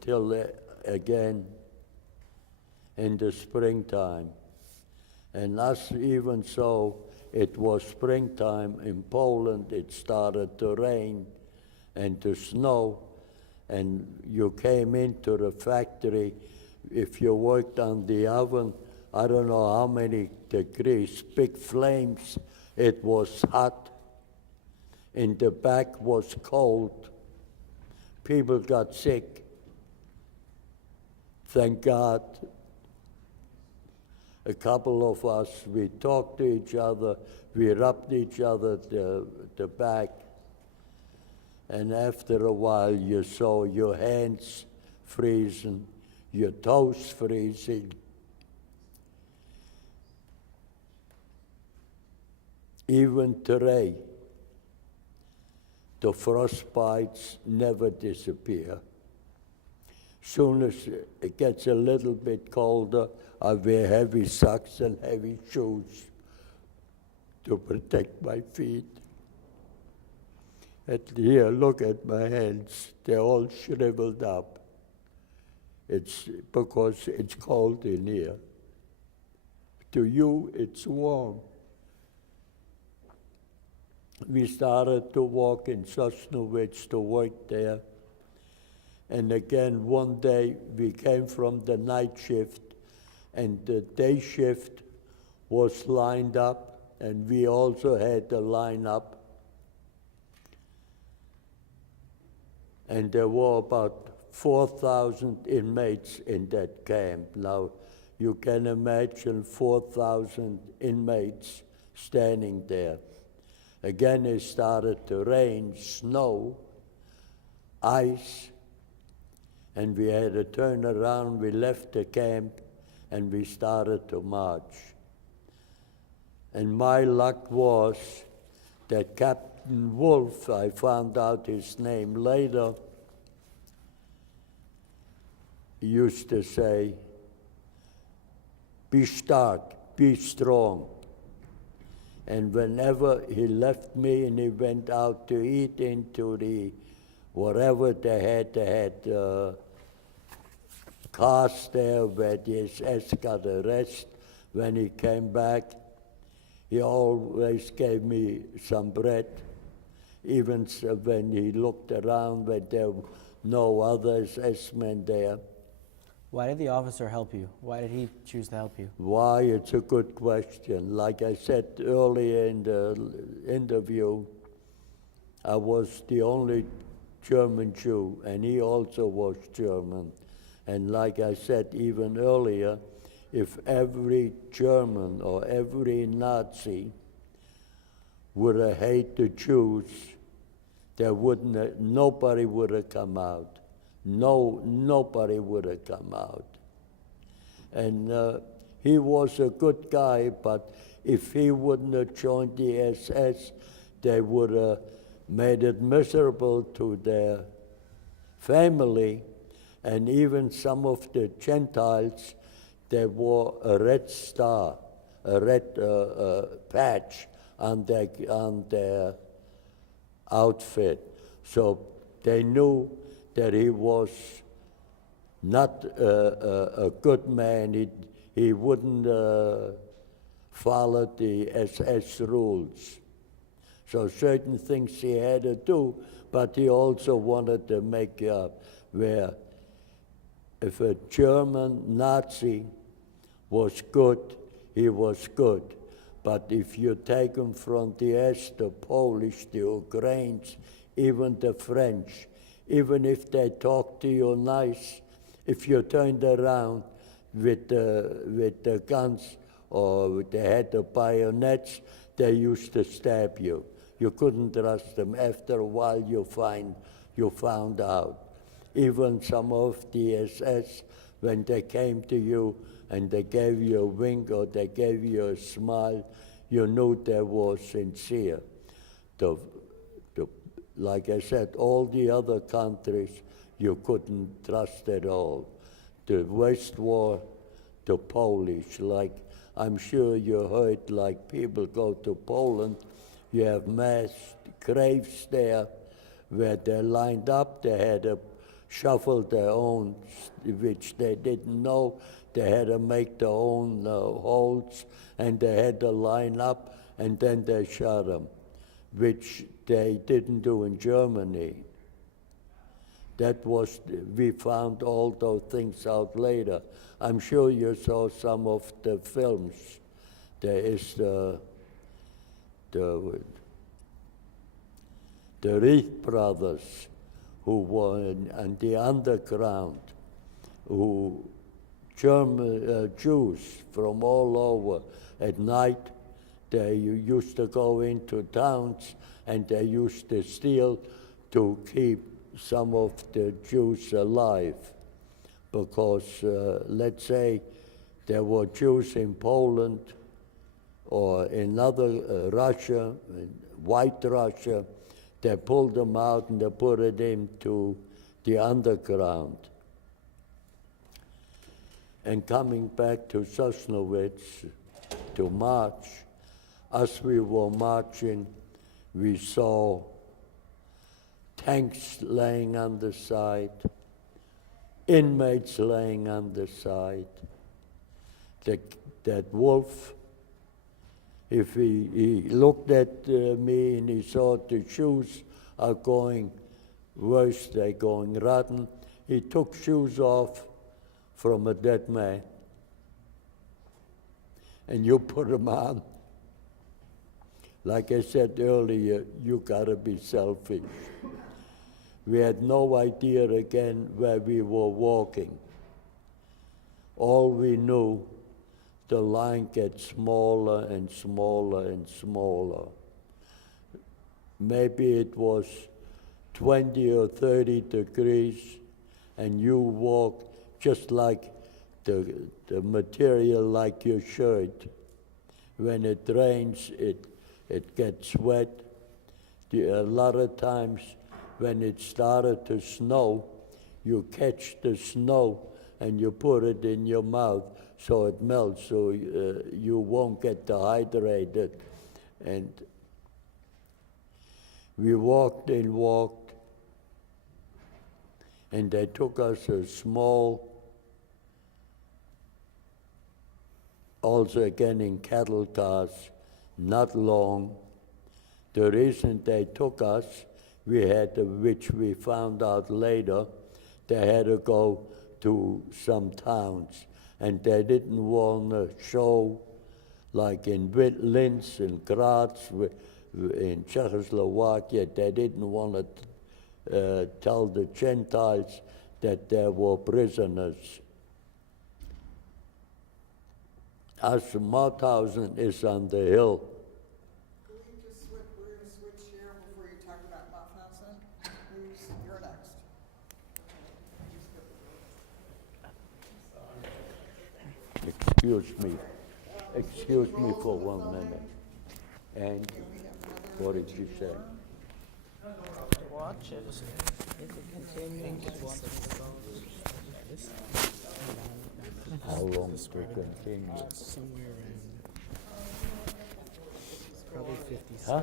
till again in the springtime. And us, even so, it was springtime in Poland, it started to rain and to snow, and you came into the factory, if you worked on the oven, I don't know how many degrees, big flames, it was hot. In the back was cold. People got sick. Thank God. A couple of us, we talked to each other, we rubbed each other the back, and after a while you saw your hands freezing, your toes freezing. Even today, the frostbites never disappear. Soon as it gets a little bit colder, I wear heavy socks and heavy shoes to protect my feet. And here, look at my hands. They're all shriveled up. It's because it's cold in here. To you, it's warm. We started to walk in Sosnowitz to work there. And again, one day we came from the night shift, and the day shift was lined up, and we also had to line up. And there were about 4,000 inmates in that camp. Now, you can imagine 4,000 inmates standing there. Again, it started to rain, snow, ice, and we had to turn around. We left the camp, and we started to march. And my luck was that Captain Wolf, I found out his name later, used to say, be stark, be strong. And whenever he left me and he went out to eat into the, wherever they had cars there where the SS got a rest. When he came back, he always gave me some bread, even when he looked around when there were no other SS men there. Why did the officer help you? Why did he choose to help you? Why? It's a good question. Like I said earlier in the interview, I was the only German Jew, and he also was German. And like I said even earlier, if every German or every Nazi would have hated the Jews, nobody would have come out. Nobody would have come out. And he was a good guy, but if he wouldn't have joined the SS, they would have made it miserable to their family, and even some of the Gentiles, they wore a red star, a red patch on their outfit. So they knew that he was not a good man. He wouldn't follow the SS rules. So certain things he had to do, but he also wanted to make up where if a German Nazi was good, he was good. But if you take him from the Est, the Polish, the Ukrainians, even the French, even if they talk to you nice, if you turned around with the guns or they had the bayonets, they used to stab you. You couldn't trust them. After a while, you found out. Even some of the SS, when they came to you and they gave you a wink or they gave you a smile, you knew they were sincere. Like I said, all the other countries you couldn't trust at all. The West war, the Polish, like I'm sure you heard, like people go to Poland, you have mass graves there where they're lined up, they had to shuffle their own, which they didn't know. They had to make their own holes, and they had to line up, and then they shot them, which they didn't do in Germany. We found all those things out later. I'm sure you saw some of the films. There is the Reich brothers who were in the underground, Jews from all over. At night, they used to go into towns and they used to steal to keep some of the Jews alive. Because let's say there were Jews in Poland or in other Russia, White Russia, they pulled them out and they put it into the underground. And coming back to Sosnowitz, to march, as we were marching, we saw tanks laying on the side, inmates laying on the side. That wolf, if he looked at me and he saw the shoes are going worse, they're going rotten, he took shoes off from a dead man. And you put them on. Like I said earlier, you gotta be selfish. We had no idea again where we were walking. All we knew, the line gets smaller and smaller and smaller. Maybe it was 20 or 30 degrees, and you walk just like the material like your shirt. When it rains, it gets wet. A lot of times when it started to snow, you catch the snow and you put it in your mouth so it melts, so you won't get dehydrated. And we walked and walked, and they took us a small, also again in cattle cars, not long. The reason they took us, which we found out later, they had to go to some towns, and they didn't want to show, like in Linz and Graz, in Czechoslovakia, they didn't want tell the Gentiles that they were prisoners. As Mauthausen is on the hill, Can we just switch, we're gonna switch here before you talk about Mauthausen. You're next. excuse me for 1 minute. And Okay, we have another. what did you say? Watch it. If it continues. How long to continue? Somewhere around, probably 57, Huh?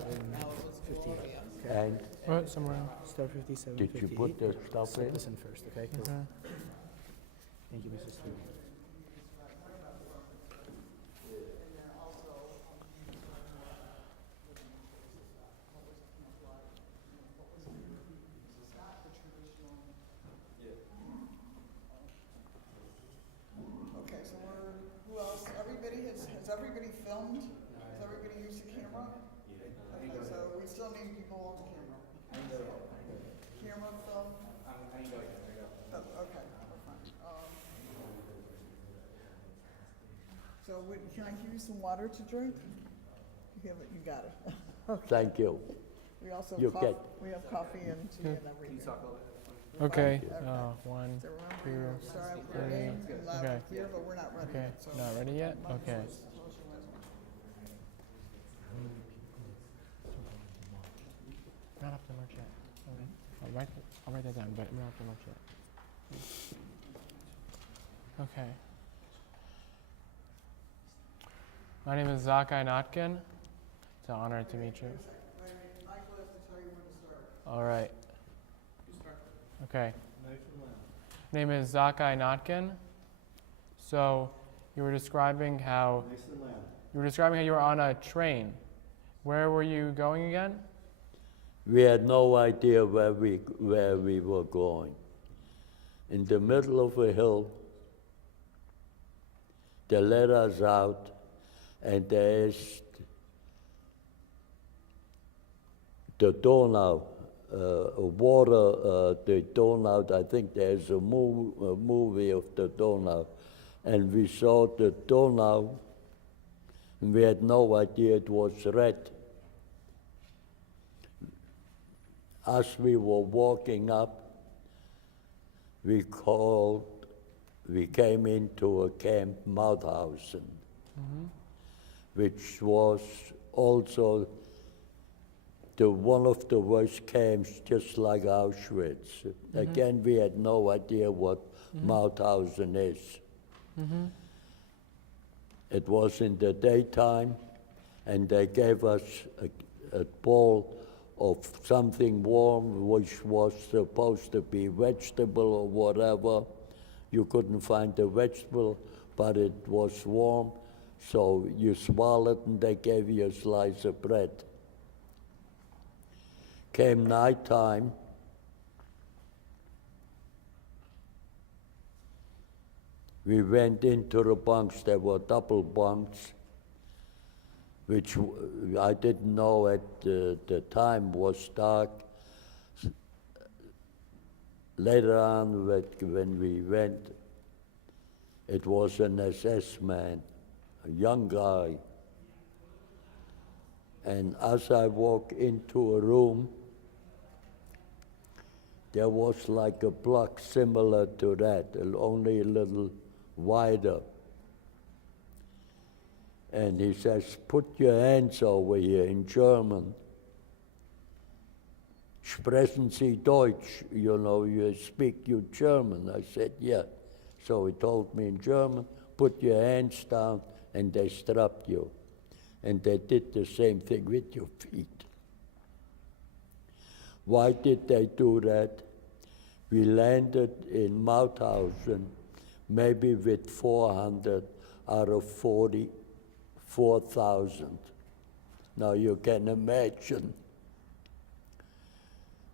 58. And What, somewhere? Start 57, did you put the stuff So in? listen first, okay? 'Cause- Thank you, Mrs. Stewart. Okay, so who else? Has everybody filmed? Has everybody used the camera? Okay, so we still need people on camera. Camera film? Oh, okay, we're fine. So can I give you some water to drink? You have it, you got it. Okay. Thank you. We also You have get- we have coffee and tea and everything. Okay. Okay. One, So remember, two, you start with your three. names and loud Okay. and clear, but we're not ready Okay. yet, so. Not ready yet? Okay. Not up to much yet. Okay. I'll write that down, but not up to much yet. Okay. My name is Zakai Notkin. It's an honor to meet you. Michael has to tell you when to start. All right. Okay. Name is Zakai Notkin. So you were describing how you were on a train. Where were you going again? We had no idea where we were going. In the middle of a hill, they let us out and they asked the Donau, the Donau, I think there's a movie of the Donau, and we saw the Donau, and we had no idea it was red. As we were walking up, we came into a camp, Mauthausen, which was also one of the worst camps, just like Auschwitz. Again, we had no idea what Mauthausen is. It was in the daytime, and they gave us a bowl of something warm, which was supposed to be vegetable or whatever. You couldn't find the vegetable, but it was warm, so you swallowed and they gave you a slice of bread. Came nighttime, we went into the bunks. There were double bunks, which I didn't know at the time was dark. Later on, when we went, it was an SS man, a young guy. And as I walked into a room, there was like a block similar to that, only a little wider. And he says, "Put your hands over here," in German. "Sprechen Sie Deutsch?" You know, you speak you German. I said, "Yeah." So he told me in German, "Put your hands down," and they strapped you. And they did the same thing with your feet. Why did they do that? We landed in Mauthausen, maybe with 400 out of 44,000. Now you can imagine.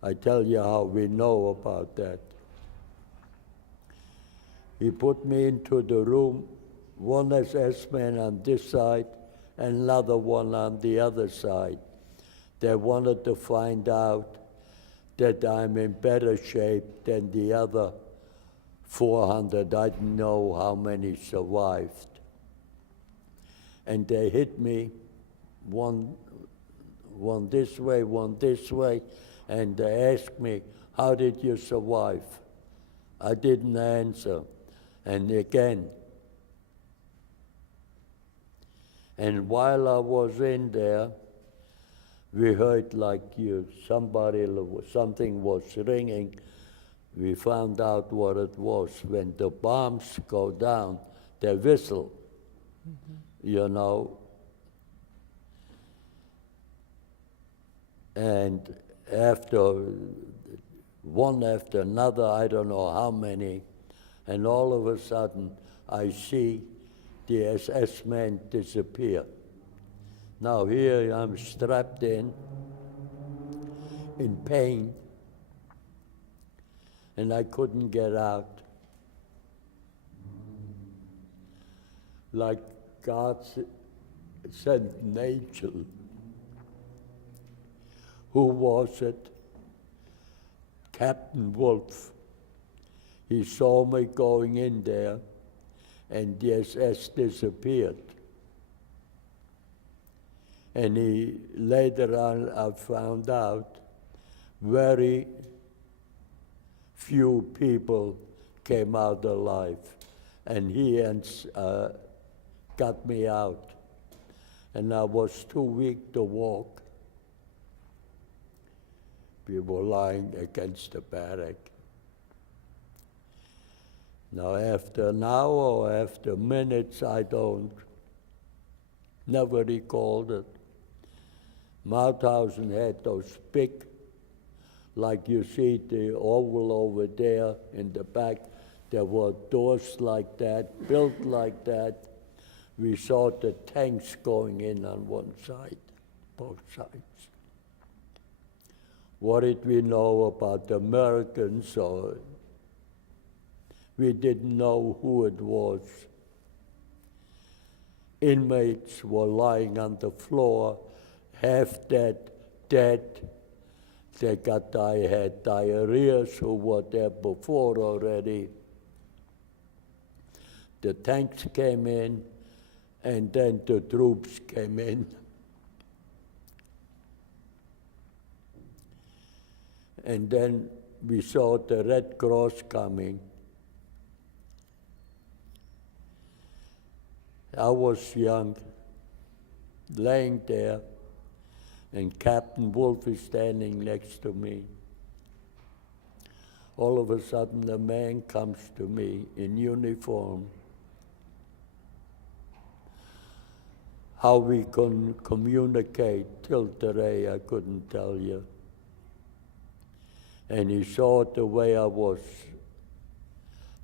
I tell you how we know about that. He put me into the room, one SS man on this side, another one on the other side. They wanted to find out that I'm in better shape than the other 400. I didn't know how many survived. And they hit me one this way, and they asked me, how did you survive? I didn't answer. And again. And while I was in there, we heard like something was ringing. We found out what it was. When the bombs go down, they whistle, you know. And one after another, I don't know how many, and all of a sudden, I see the SS man disappear. Now here I'm strapped in pain, and I couldn't get out. Like God sent an angel. Who was it? Captain Wolf. He saw me going in there, and the SS disappeared. And later on, I found out very few people came out alive. And he got me out. And I was too weak to walk. We were lying against the barrack. Now, after an hour or after minutes, I never recalled it. Mauthausen had those big, like you see the oval over there in the back, there were doors like that, built like that. We saw the tanks going in on one side, both sides. What did we know about the Americans? Or we didn't know who it was. Inmates were lying on the floor, half dead. They had diarrheas who were there before already. The tanks came in, and then the troops came in. And then we saw the Red Cross coming. I was young, laying there, and Captain Wolf is standing next to me. All of a sudden, a man comes to me in uniform. How we can communicate till today, I couldn't tell you. And he saw the way I was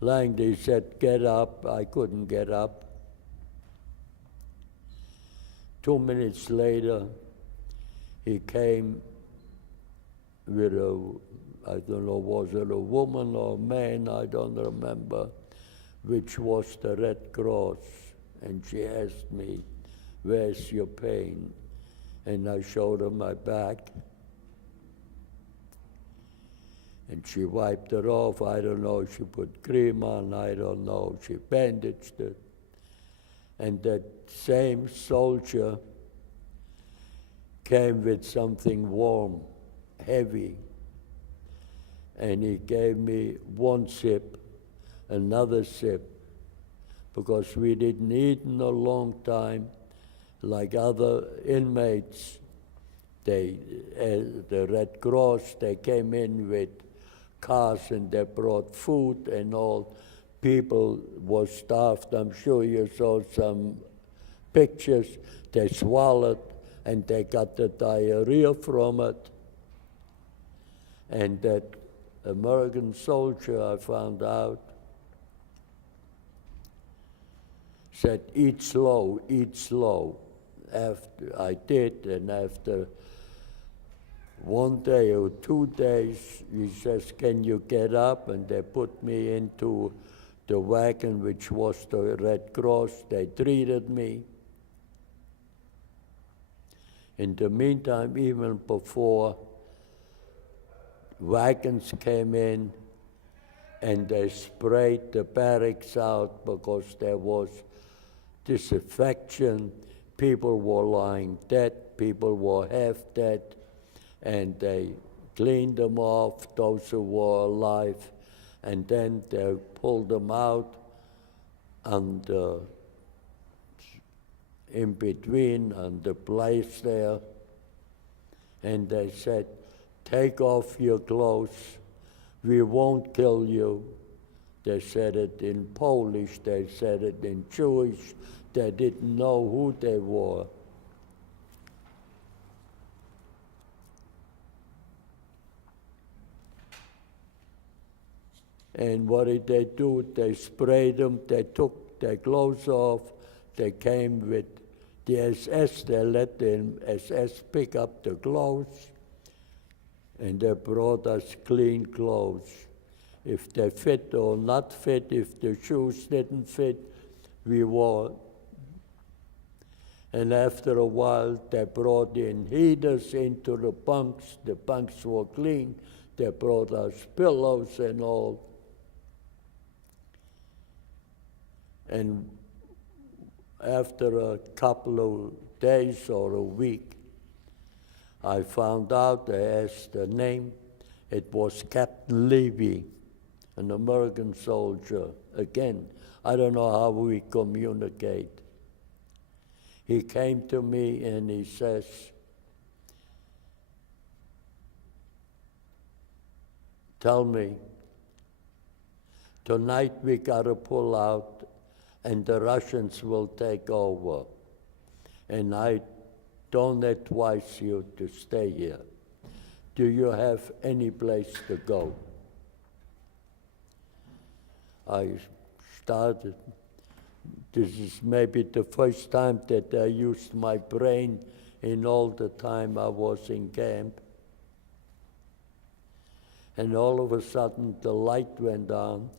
lying there. He said, get up. I couldn't get up. 2 minutes later, he came with I don't know, was it a woman or a man, I don't remember, which was the Red Cross. And she asked me, where's your pain? And I showed her my back. And she wiped it off. I don't know, she put cream on, I don't know. She bandaged it. And that same soldier came with something warm, heavy. And he gave me one sip, another sip, because we didn't eat in a long time like other inmates. The Red Cross, they came in with cars and they brought food and all. People were starved. I'm sure you saw some pictures. They swallowed and they got the diarrhea from it. And that American soldier, I found out, said, eat slow, eat slow. After I did, and after 1 day or 2 days, he says, can you get up? And they put me into the wagon, which was the Red Cross. They treated me. In the meantime, even before wagons came in and they sprayed the barracks out because there was disaffection. People were lying dead, people were half dead, and they cleaned them off, those who were alive, and then they pulled them out and in between on the place there, and they said, take off your clothes, we won't kill you. They said it in Polish, they said it in Jewish, they didn't know who they were. And what did they do? They sprayed them, they took their clothes off, they came with the SS, they let the SS pick up the clothes, and they brought us clean clothes. If they fit or not fit, if the shoes didn't fit, we wore. And after a while, they brought in heaters into the bunks were clean, they brought us pillows and all. And after a couple of days or a week, I found out, I asked the name, it was Captain Levy, an American soldier. Again, I don't know how we communicate. He came to me and he says, tell me, tonight we gotta pull out and the Russians will take over. And I don't advise you to stay here. Do you have any place to go? I started, this is maybe the first time that I used my brain in all the time I was in camp. And all of a sudden the light went on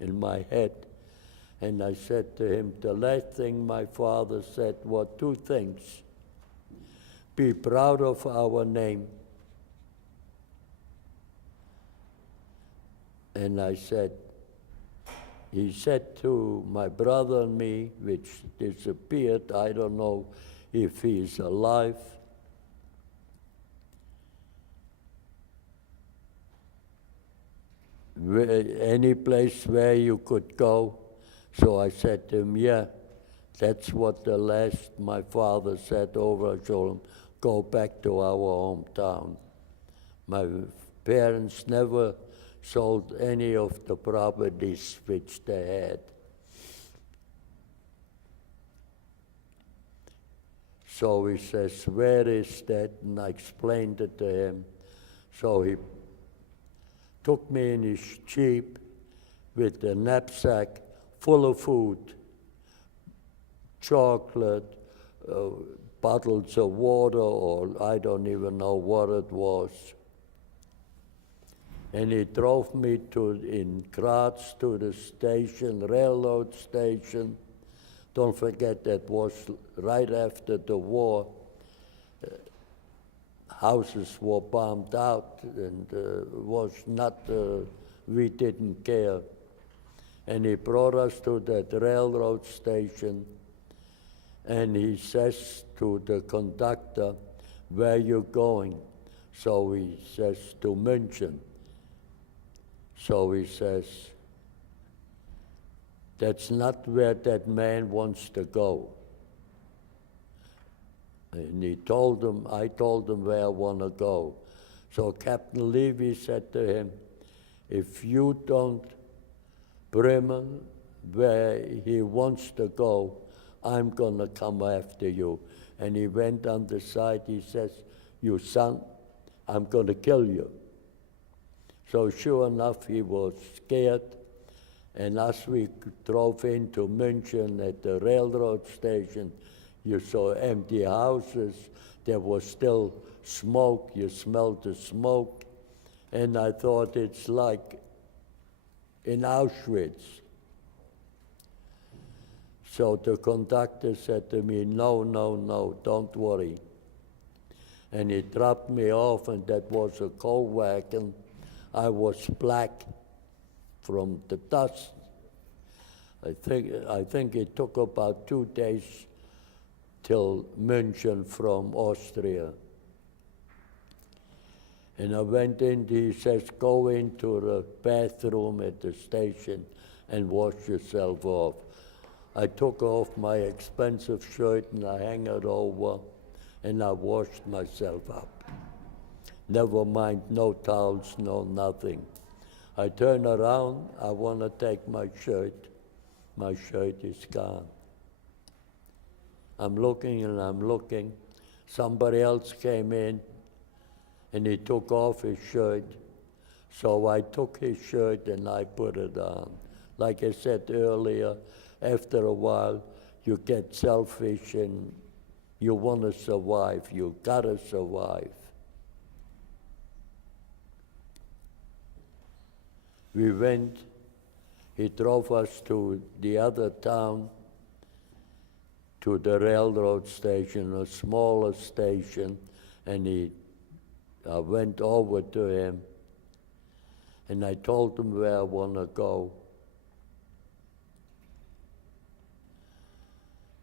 in my head. And I said to him, the last thing my father said were two things. Be proud of our name. And I said, he said to my brother and me, which disappeared, I don't know if he's alive, any place where you could go. So I said to him, yeah, that's what the last my father said over. I told him, go back to our hometown. My parents never sold any of the properties which they had. So he says, where is that? And I explained it to him. So he took me in his jeep with a knapsack full of food, chocolate, bottles of water, or I don't even know what it was. And he drove me in Graz to the station, railroad station. Don't forget that was right after the war. Houses were bombed out, and was not, we didn't care. And he brought us to that railroad station, and he says to the conductor, where you going? So he says, to München. So he says, that's not where that man wants to go. And he told him, I told him where I want to go. So Captain Levy said to him, if you don't bring him where he wants to go, I'm going to come after you. And he went on the side, he says, you son, I'm going to kill you. So sure enough, he was scared. And as we drove into München at the railroad station, you saw empty houses. There was still smoke. You smelled the smoke. And I thought it's like in Auschwitz. So the conductor said to me, no, no, no, don't worry. and he dropped me off, and that was a coal wagon. I was black from the dust. I think it took about 2 days till München from Austria. And I went in, he says, go into the bathroom at the station and wash yourself off. I took off my expensive shirt and I hung it over and I washed myself up. Never mind, no towels, no nothing. I turn around, I want to take my shirt. My shirt is gone. I'm looking and I'm looking. Somebody else came in and he took off his shirt. So I took his shirt and I put it on. Like I said earlier, after a while, you get selfish and you want to survive. You gotta survive. We went, he drove us to the other town, to the railroad station, a smaller station, and I went over to him, and I told him where I want to go.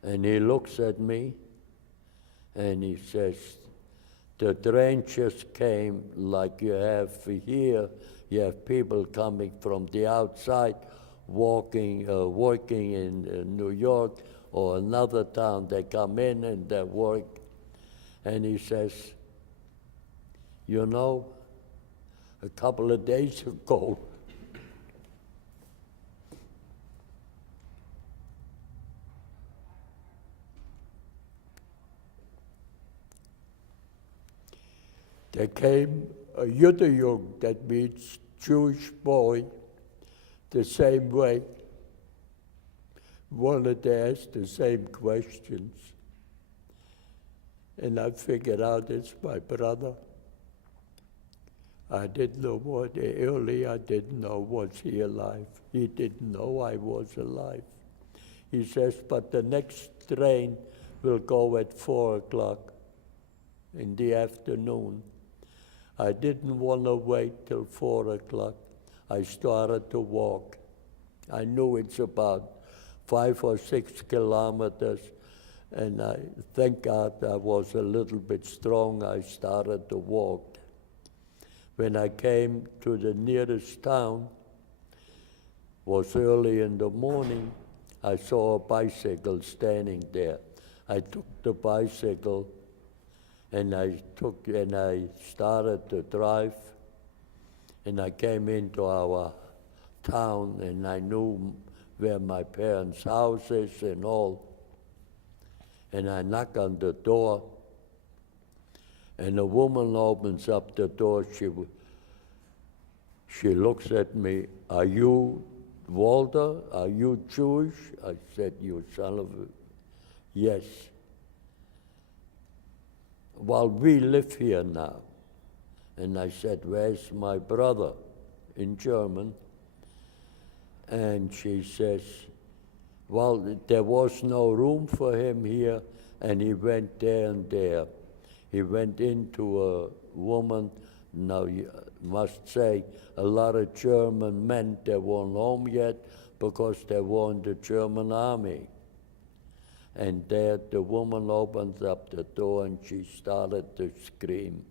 And he looks at me, and he says, the train just came like you have here. You have people coming from the outside, working in New York or another town. They come in and they work. And he says, you know, a couple of days ago, there came a Judenjung, that means Jewish boy, the same way, wanted to ask the same questions. And I figured out it's my brother. I didn't know early I didn't know, was he alive? He didn't know I was alive. He says, but the next train will go at 4 o'clock in the afternoon. I didn't want to wait till 4 o'clock. I started to walk. I knew it's about 5 or 6 kilometers, and I thank God I was a little bit strong. I started to walk. When I came to the nearest town, was early in the morning, I saw a bicycle standing there. I took the bicycle and I started to drive, and I came into our town, and I knew where my parents' house is and all. And I knock on the door, and a woman opens up the door. She looks at me, are you Walter? Are you Jewish? I said, you son of a... Yes. Well, we live here now. And I said, where's my brother? In German. And she says, well, there was no room for him here, and he went there and there. He went into a woman. Now, you must say, a lot of German men, they weren't home yet because they were in the German army. And there the woman opened up the door and she started to scream.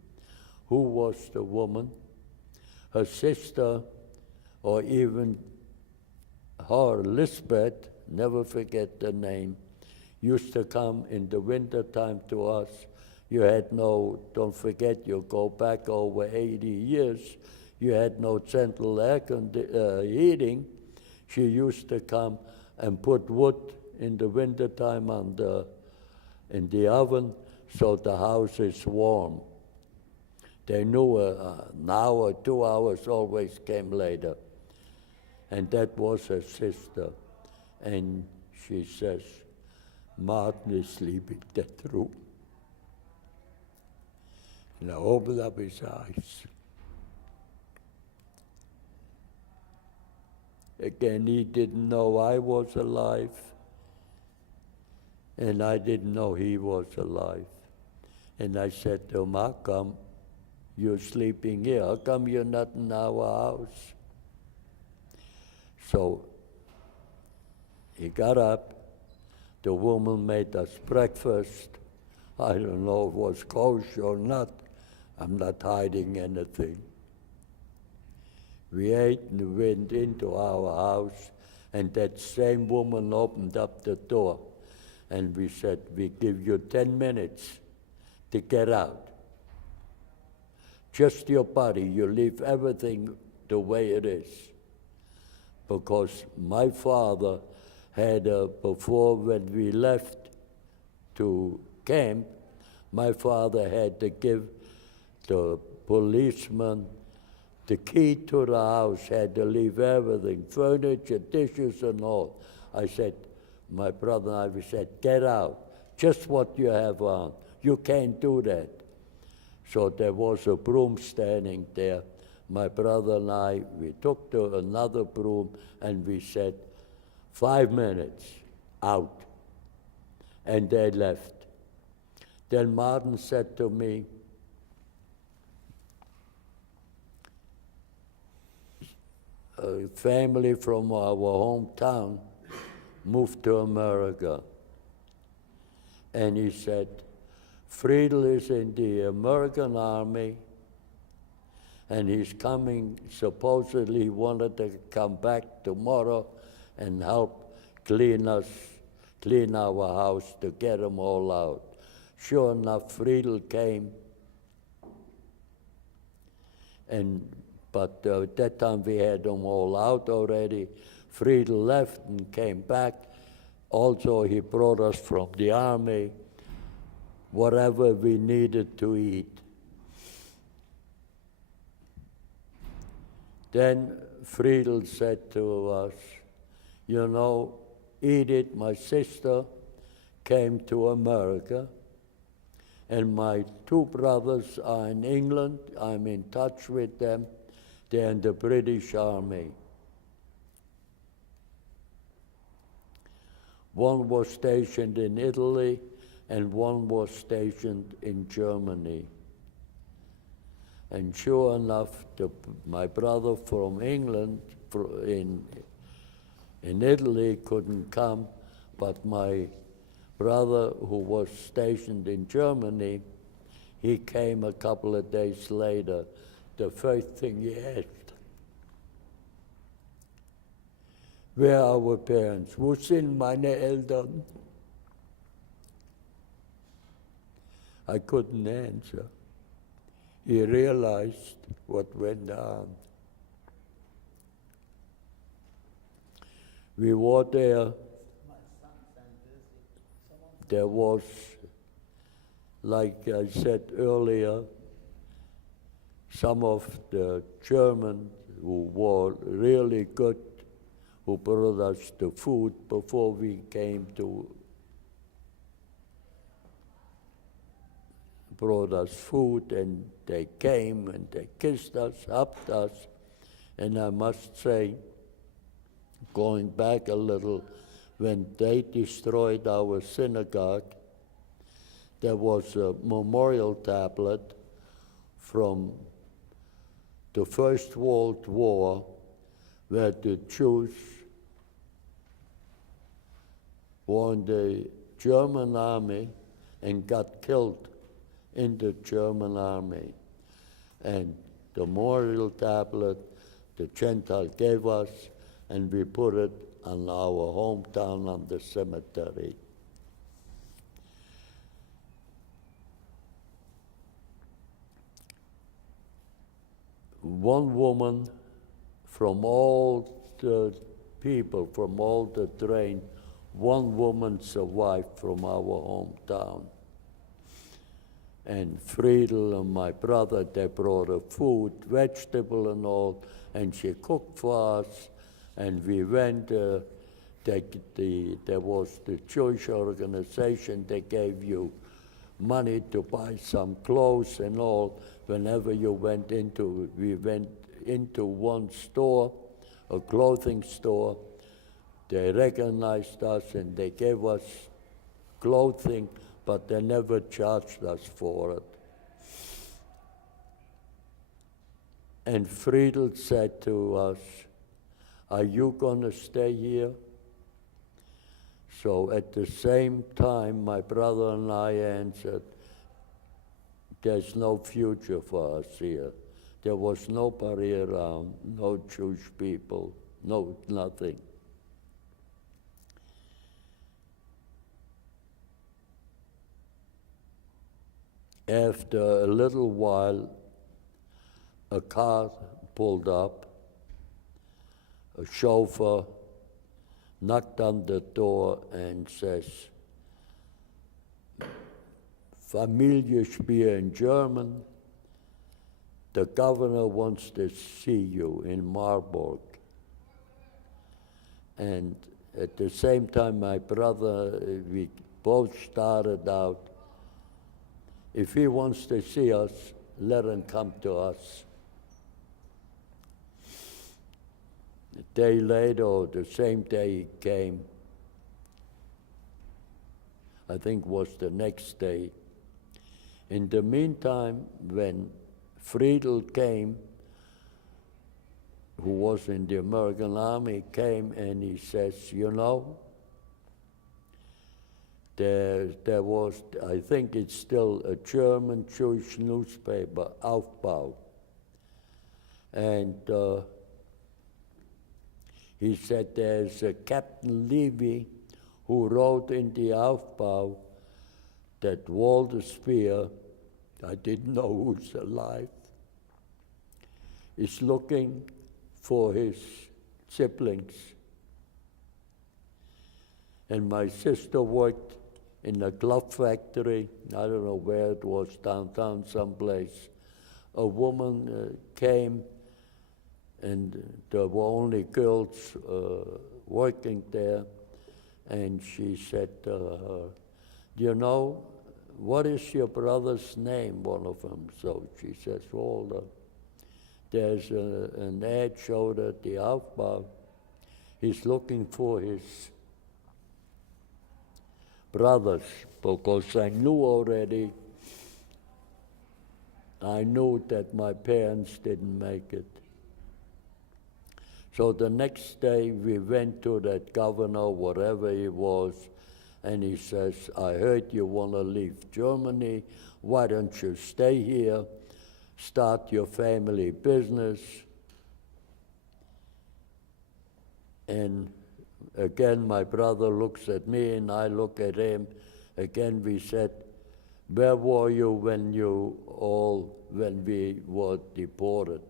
Who was the woman? Her sister, or even her, Lisbeth, never forget the name, used to come in the wintertime to us. You had no, don't forget, you go back over 80 years, you had no central air heating. She used to come and put wood in the wintertime in the oven so the house is warm. They knew an hour, 2 hours always came later. And that was her sister. And she says, Martin is sleeping in that room. And I opened up his eyes. Again, he didn't know I was alive, and I didn't know he was alive. And I said to him, how come you're sleeping here? How come you're not in our house? So he got up. The woman made us breakfast. I don't know if it was kosher or not. I'm not hiding anything. We ate and went into our house, and that same woman opened up the door, and we said, we give you 10 minutes to get out. Just your body, you leave everything the way it is. Because my father had, before when we left to camp, my father had to give the policeman the key to the house, had to leave everything, furniture, dishes and all. I said, my brother and I, we said, get out, just what you have on. You can't do that. So there was a broom standing there. My brother and I, we took to another broom and we said, 5 minutes, out. And they left. Then Martin said to me, a family from our hometown moved to America. And he said, Friedel is in the American Army, and he's coming, supposedly he wanted to come back tomorrow and help clean our house to get them all out. Sure enough, Friedel came, but at that time we had them all out already. Friedel left and came back. Also, he brought us from the army whatever we needed to eat. Then Friedel said to us, you know, Edith, my sister, came to America, and my 2 brothers are in England. I'm in touch with them. They're in the British Army. One was stationed in Italy, and one was stationed in Germany. And sure enough, my brother from England, in Italy, couldn't come, but my brother who was stationed in Germany, he came a couple of days later. The first thing he asked, where are our parents? Wo sind meine Eltern? I couldn't answer. He realized what went on. We were there. There was, like I said earlier, some of the Germans who were really good, who brought us the food before we came to, brought us food, and they came and they kissed us, hugged us, and I must say, going back a little, when they destroyed our synagogue, there was a memorial tablet from the First World War where the Jews were in the German army and got killed in the German army. And the memorial tablet the Gentile gave us, and we put it on our hometown on the cemetery. One woman from all the people, from all the train, one woman survived from our hometown. And Friedel and my brother, they brought her food, vegetable and all, and she cooked for us. And we went, there was the Jewish organization, they gave you money to buy some clothes and all. Whenever you went into, we went into one store, a clothing store, they recognized us and they gave us clothing but they never charged us for it. And Friedel said to us, "Are you going to stay here?" So at the same time, my brother and I answered, "There's no future for us here." There was nobody around, no Jewish people, no nothing. After a little while, a car pulled up, a chauffeur knocked on the door and says, "Familie Spier" in German, "The governor wants to see you in Marburg." And at the same time, my brother, we both started out, if he wants to see us, let him come to us. A day later, or the same day he came, I think was the next day. In the meantime, when Friedel came, who was in the American Army, came and he says, "You know, there was, I think it's still a German Jewish newspaper, Aufbau." And he said, "There's a Captain Levy who wrote in the Aufbau that Walter Spier," I didn't know who's alive, "is looking for his siblings." And my sister worked in a glove factory, I don't know where it was, downtown someplace. A woman came, and there were only girls working there, and she said to her, "You know, what is your brother's name?" One of them. So she says, "Walter." There's an ad showed at the Aufbau. He's looking for his brothers, because I knew already, that my parents didn't make it. So the next day we went to that governor, whatever he was, and he says, "I heard you want to leave Germany. Why don't you stay here, start your family business?" And again, my brother looks at me and I look at him. Again, we said, "Where were you when we were deported?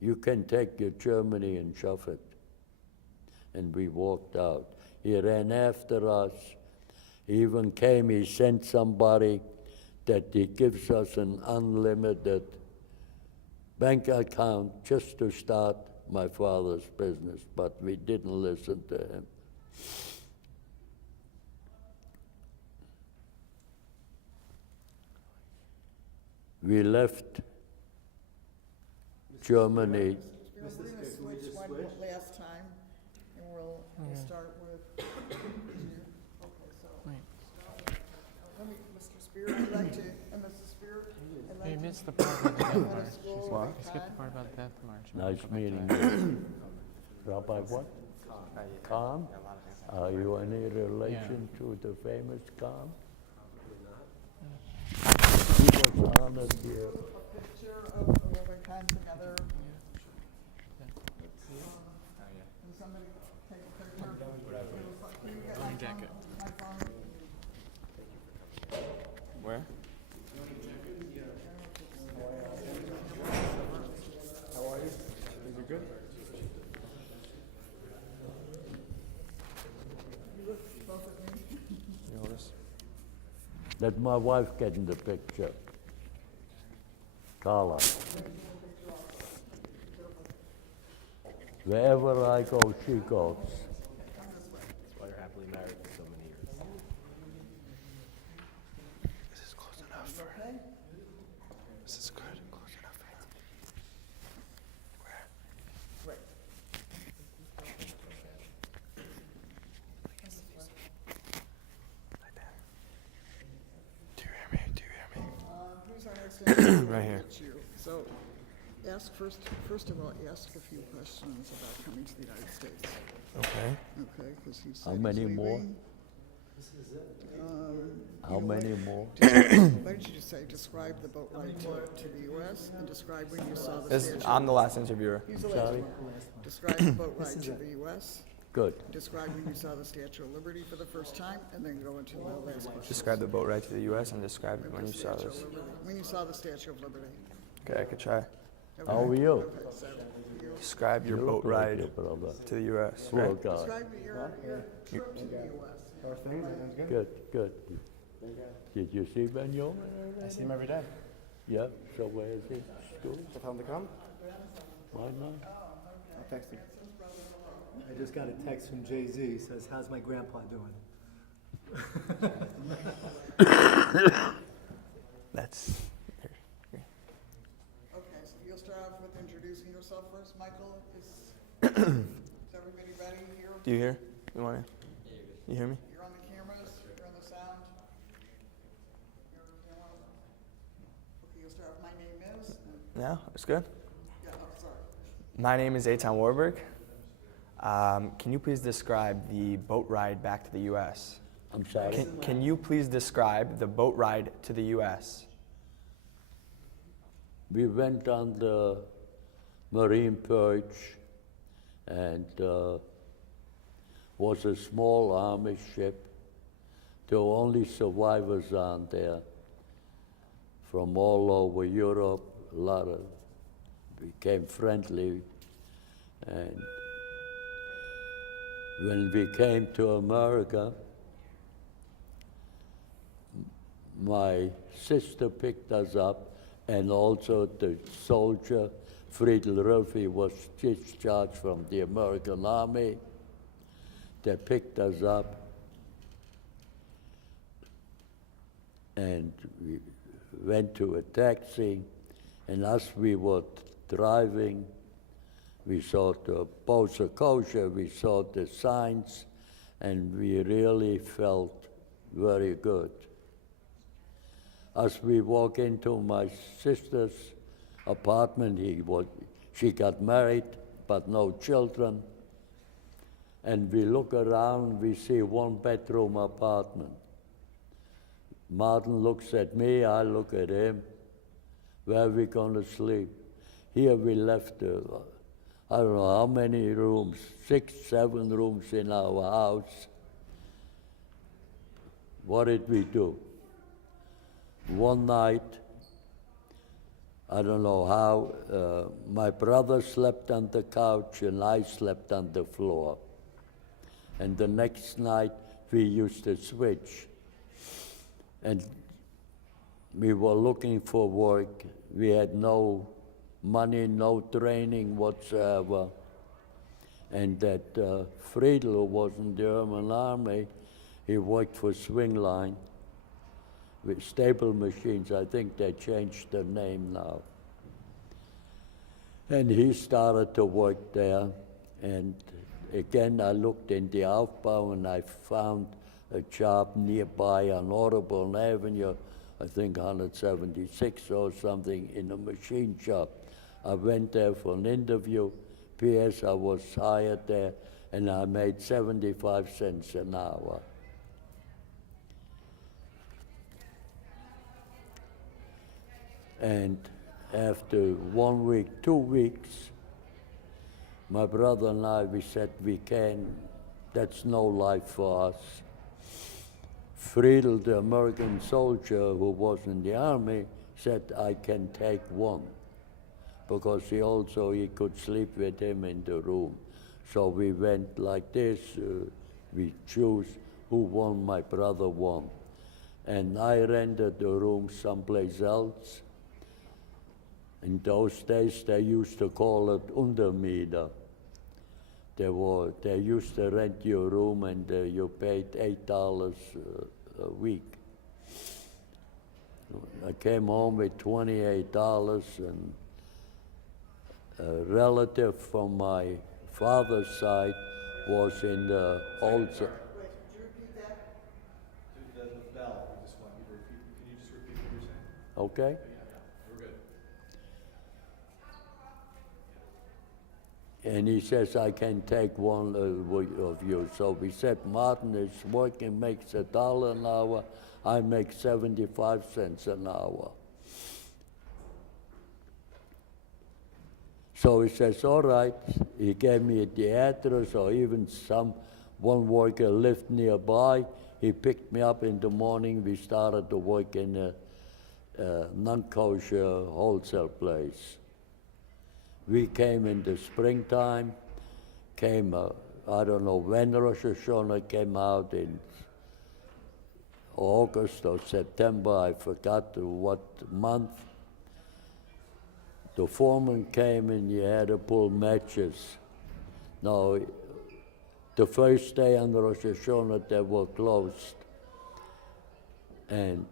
You can take your Germany and shove it." And we walked out. He ran after us. He even came, he sent somebody that he gives us an unlimited bank account just to start my father's business, but we didn't listen to him. We left Germany. We're going to switch one last time, and we'll start with you. Okay, so, let me, Mr. Spier, I'd like to, and Mrs. Spier, I'd like You to missed the part about the death go to march. school What? at You skipped the time. part about the death march. Nice meeting you. Rabbi what? Kahn? Are you any relation to the famous Kahn? He was honored here. A picture of Rabbi Khan together. Let's see. Can somebody take a picture? Can you get my phone? My phone? Where? How are you? Things are good? Both of me? You notice? Let my wife get in the picture. Carla. Wherever I go, she goes. That's why you're happily married for so many years. This is close enough for This is good. Close enough for Where? Right. Like that. next interviewer Right here. gets you. So ask first of all, ask a few questions about coming to the United States. Okay. Okay, because he said How he's many more? leaving. How many more? Why don't you just say, describe the boat ride to the U.S. and describe when you saw the This, Statue. I'm the last interviewer. He's the last one. Describe the boat ride to the U.S. Good. Describe when you saw the Statue of Liberty for the first time, and then go into the last question. Describe the boat ride to the U.S. and describe when you saw this. When you saw the Statue of Liberty. Okay, I could try. How are you? Okay, so you Describe your You boat look like ride your brother. to the U.S. Poor Right? guy. describe your trip to the U.S. Good, good. Did you see Benjamin? I see him every day. Yeah, so where is he? School? So tell him to come. Why not? I'll text him. I just got a text from Jay-Z, says, how's my grandpa doing? That's. Okay, so you'll start off with introducing yourself first. Michael, is everybody ready here? Do you hear? You want to? You hear me? You're on the cameras, you're on the sound. Okay, you'll start off. My name is, and, Yeah, that's good. yeah, oh, sorry. My name is Eitan Warburg. Can you please describe the boat ride back to the U.S.? I'm sorry? Can you please describe the boat ride to the U.S.? We went on the Marine Purge and was a small army ship. There were only survivors on there from all over Europe. A lot of became friendly. And when we came to America, my sister picked us up, and also the soldier, Friedel Ruffi, was discharged from the American Army. They picked us up, and we went to a taxi, and as we were driving, we saw the Bosa kosher, we saw the signs, and we really felt very good. As we walk into my sister's apartment, she got married, but no children. And we look around, we see one-bedroom apartment. Martin looks at me, I look at him. Where are we going to sleep? Here we left, I don't know how many rooms, 6, 7 rooms in our house. What did we do? One night, I don't know how, my brother slept on the couch and I slept on the floor. And the next night, we used to switch. And we were looking for work. We had no money, no training whatsoever. And that Friedel, who was in the German army, he worked for Swingline with staple machines. I think they changed the name now. And he started to work there. And again, I looked in the Aufbau and I found a job nearby on Audubon Avenue, I think 176 or something, in a machine shop. I went there for an interview. P.S. I was hired there, and I made 75 cents an hour. And after 1 week, 2 weeks, my brother and I, we said, that's no life for us. Friedel, the American soldier who was in the army, said, I can take one, because he could sleep with him in the room. So we went like this, we choose who won, my brother won. And I rented the room someplace else. In those days, they used to call it Untermieter. They used to rent your room and you paid $8 a week. I came home with $28, and a relative from my father's side was in the old. Wait, could you repeat that? The bell, we just want you to repeat. Can you just repeat what you're saying? Okay. And he says, I can take one of you. So we said, Martin is working, makes $1 an hour. I make 75 cents an hour. So he says, all right. He gave me the address, or even one worker lived nearby. He picked me up in the morning. We started to work in a non-kosher wholesale place. We came in the springtime, I don't know when Rosh Hashanah came out, in August or September, I forgot what month. The foreman came and he had to pull matches. Now, the first day on Rosh Hashanah, they were closed. And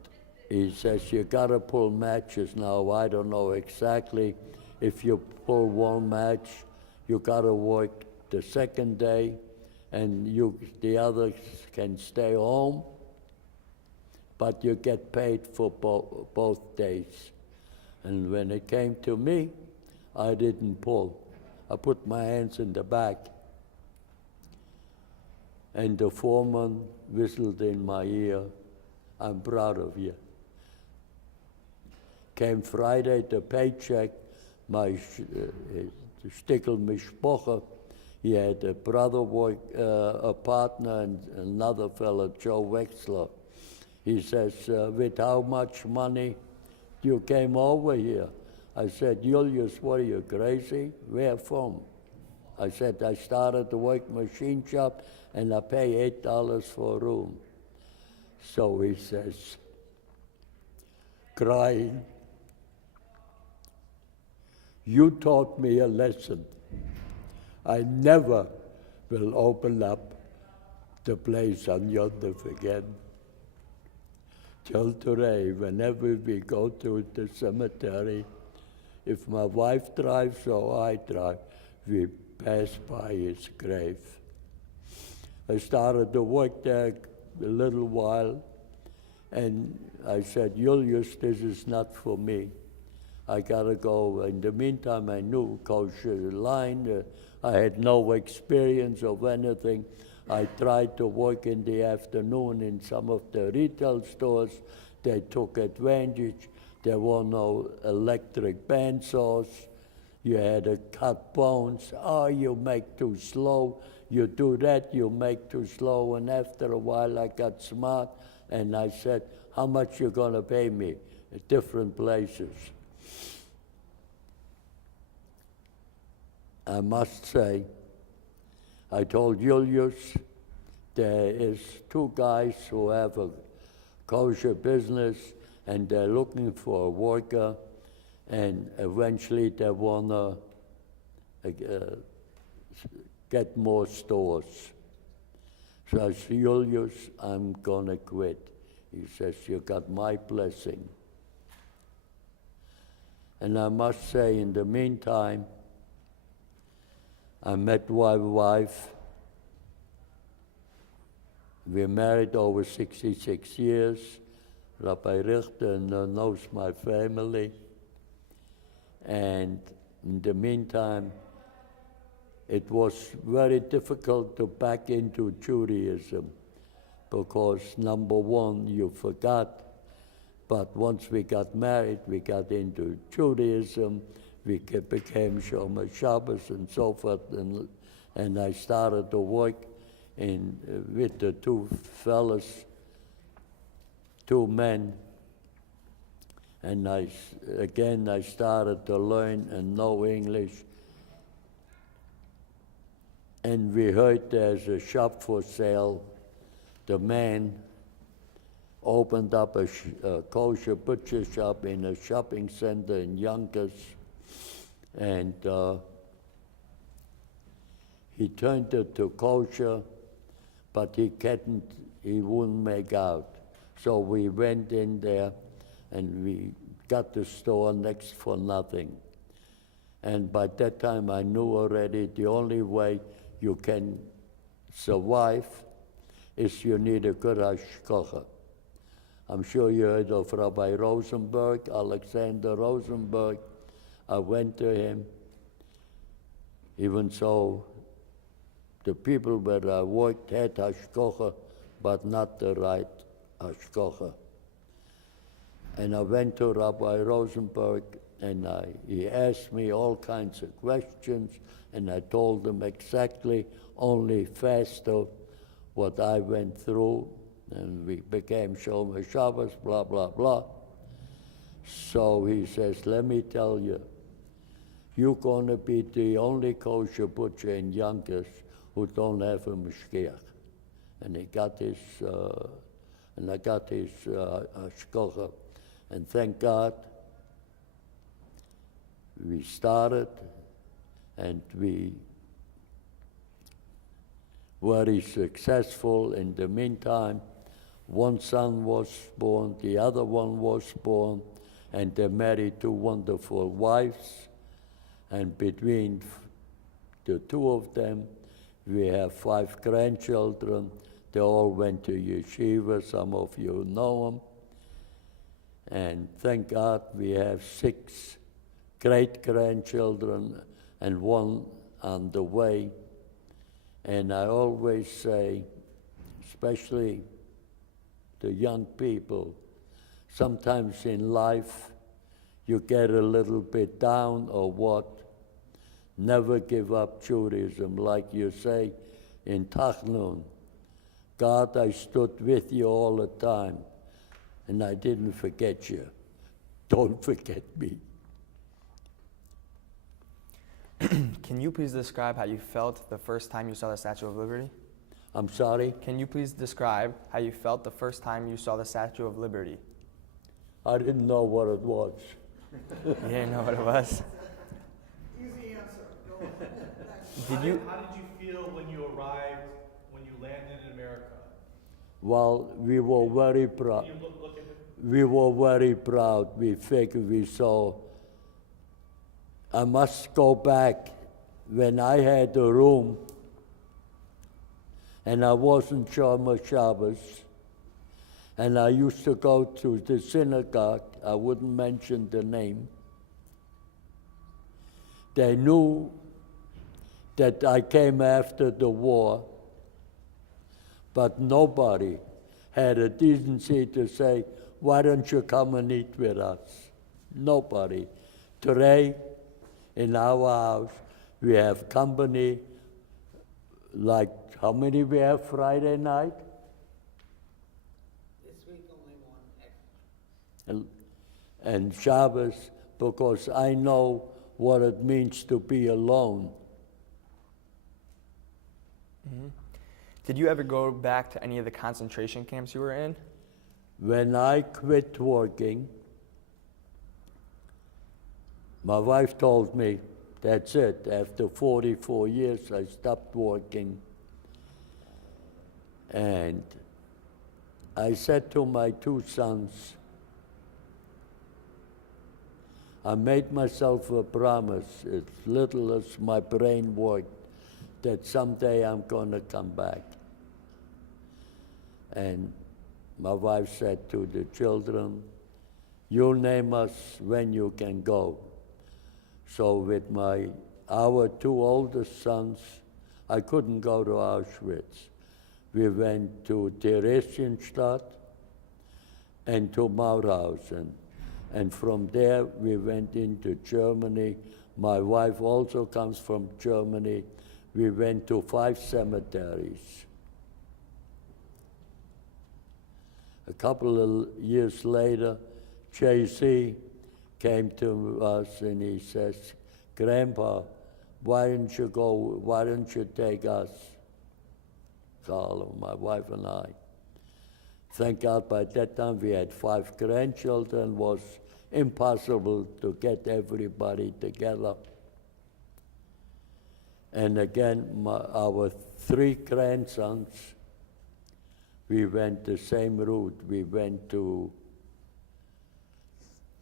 he says, you gotta pull matches. Now, I don't know exactly. If you pull one match, you gotta work the second day, and the others can stay home, but you get paid for both days. And when it came to me, I didn't pull. I put my hands in the back. And the foreman whistled in my ear, I'm proud of you. Came Friday, the paycheck, my stickel mishpocha, he had a brother a partner, and another fellow, Joe Wexler. He says, with how much money you came over here? I said, Julius, what are you, crazy? Where from? I said, I started to work machine shop, and I pay $8 for a room. So he says, crying, you taught me a lesson. I never will open up the place on Yontif again. Till today, whenever we go to the cemetery, if my wife drives or I drive, we pass by his grave. I started to work there a little while, and I said, Julius, this is not for me. I gotta go. In the meantime, I knew kosher line. I had no experience of anything. I tried to work in the afternoon in some of the retail stores. They took advantage. There were no electric bandsaws. You had to cut bones. Oh, you make too slow. You do that, you make too slow. And after a while, I got smart, and I said, how much you gonna pay me at different places? I must say, I told Julius, there is 2 guys who have a kosher business, and they're looking for a worker, and eventually they wanna get more stores. So I said, Julius, I'm gonna quit. He says, you got my blessing. And I must say, in the meantime, I met my wife. We're married over 66 years. Rabbi Richter knows my family. And in the meantime, it was very difficult to back into Judaism because, number one, you forgot. But once we got married, we got into Judaism. We became Shomer Shabbos and so forth, and I started to work with the 2 fellas, 2 men, and I started to learn and know English. And we heard there's a shop for sale. The man opened up a kosher butcher shop in a shopping center in Yonkers. And he turned it to kosher, but he wouldn't make out. So we went in there and we got the store next for nothing. And by that time I knew already the only way you can survive is you need a good hashgacha. I'm sure you heard of Rabbi Rosenberg, Alexander Rosenberg. I went to him. even though the people where I worked had hashkocha, but not the right hashkocha. And I went to Rabbi Rosenberg, and he asked me all kinds of questions, and I told him exactly, only faster, what I went through, and we became Shomer Shabbos, blah, blah, blah. So he says, let me tell you, you're going to be the only kosher butcher in Yonkers who don't have a mashgiach. And he got his, and I got his hashkocha. And thank God, we started, and we were very successful. In the meantime, one son was born, the other one was born, and they married two wonderful wives. And between the two of them, we have 5 grandchildren. They all went to yeshiva, some of you know them. And thank God we have 6 great-grandchildren and 1 on the way. And I always say, especially the young people, sometimes in life you get a little bit down or what, never give up Judaism. Like you say in Tachnun, God, I stood with you all the time, and I didn't forget you. Don't forget me. Can you please describe how you felt the first time you saw the Statue of Liberty? I'm sorry? Can you please describe how you felt the first time you saw the Statue of Liberty? I didn't know what it was. You didn't know what it was? Easy answer. Go on. Did you? How did you feel when you arrived, when you landed in America? Well, we were very proud. Can you look at it? We were very proud. We figured we saw. I must go back when I had a room and I wasn't Shomer Shabbos, and I used to go to the synagogue. I wouldn't mention the name. They knew that I came after the war, but nobody had a decency to say, why don't you come and eat with us? Nobody. Today, in our house, we have company, like how many we have Friday night? This week only 1 extra. And Shabbos, because I know what it means to be alone. Mm-hmm. Did you ever go back to any of the concentration camps you were in? When I quit working, my wife told me, that's it. After 44 years, I stopped working. And I said to my 2 sons, I made myself a promise, as little as my brain worked, that someday I'm going to come back. And my wife said to the children, you name us when you can go. So with our 2 oldest sons, I couldn't go to Auschwitz. We went to Theresienstadt and to Mauthausen. And from there, we went into Germany. My wife also comes from Germany. We went to 5 cemeteries. A couple of years later, JC came to us and he says, Grandpa, why don't you take us, Carl, my wife and I. Thank God by that time we had 5 grandchildren. It was impossible to get everybody together. And again, our 3 grandsons, we went the same route. We went to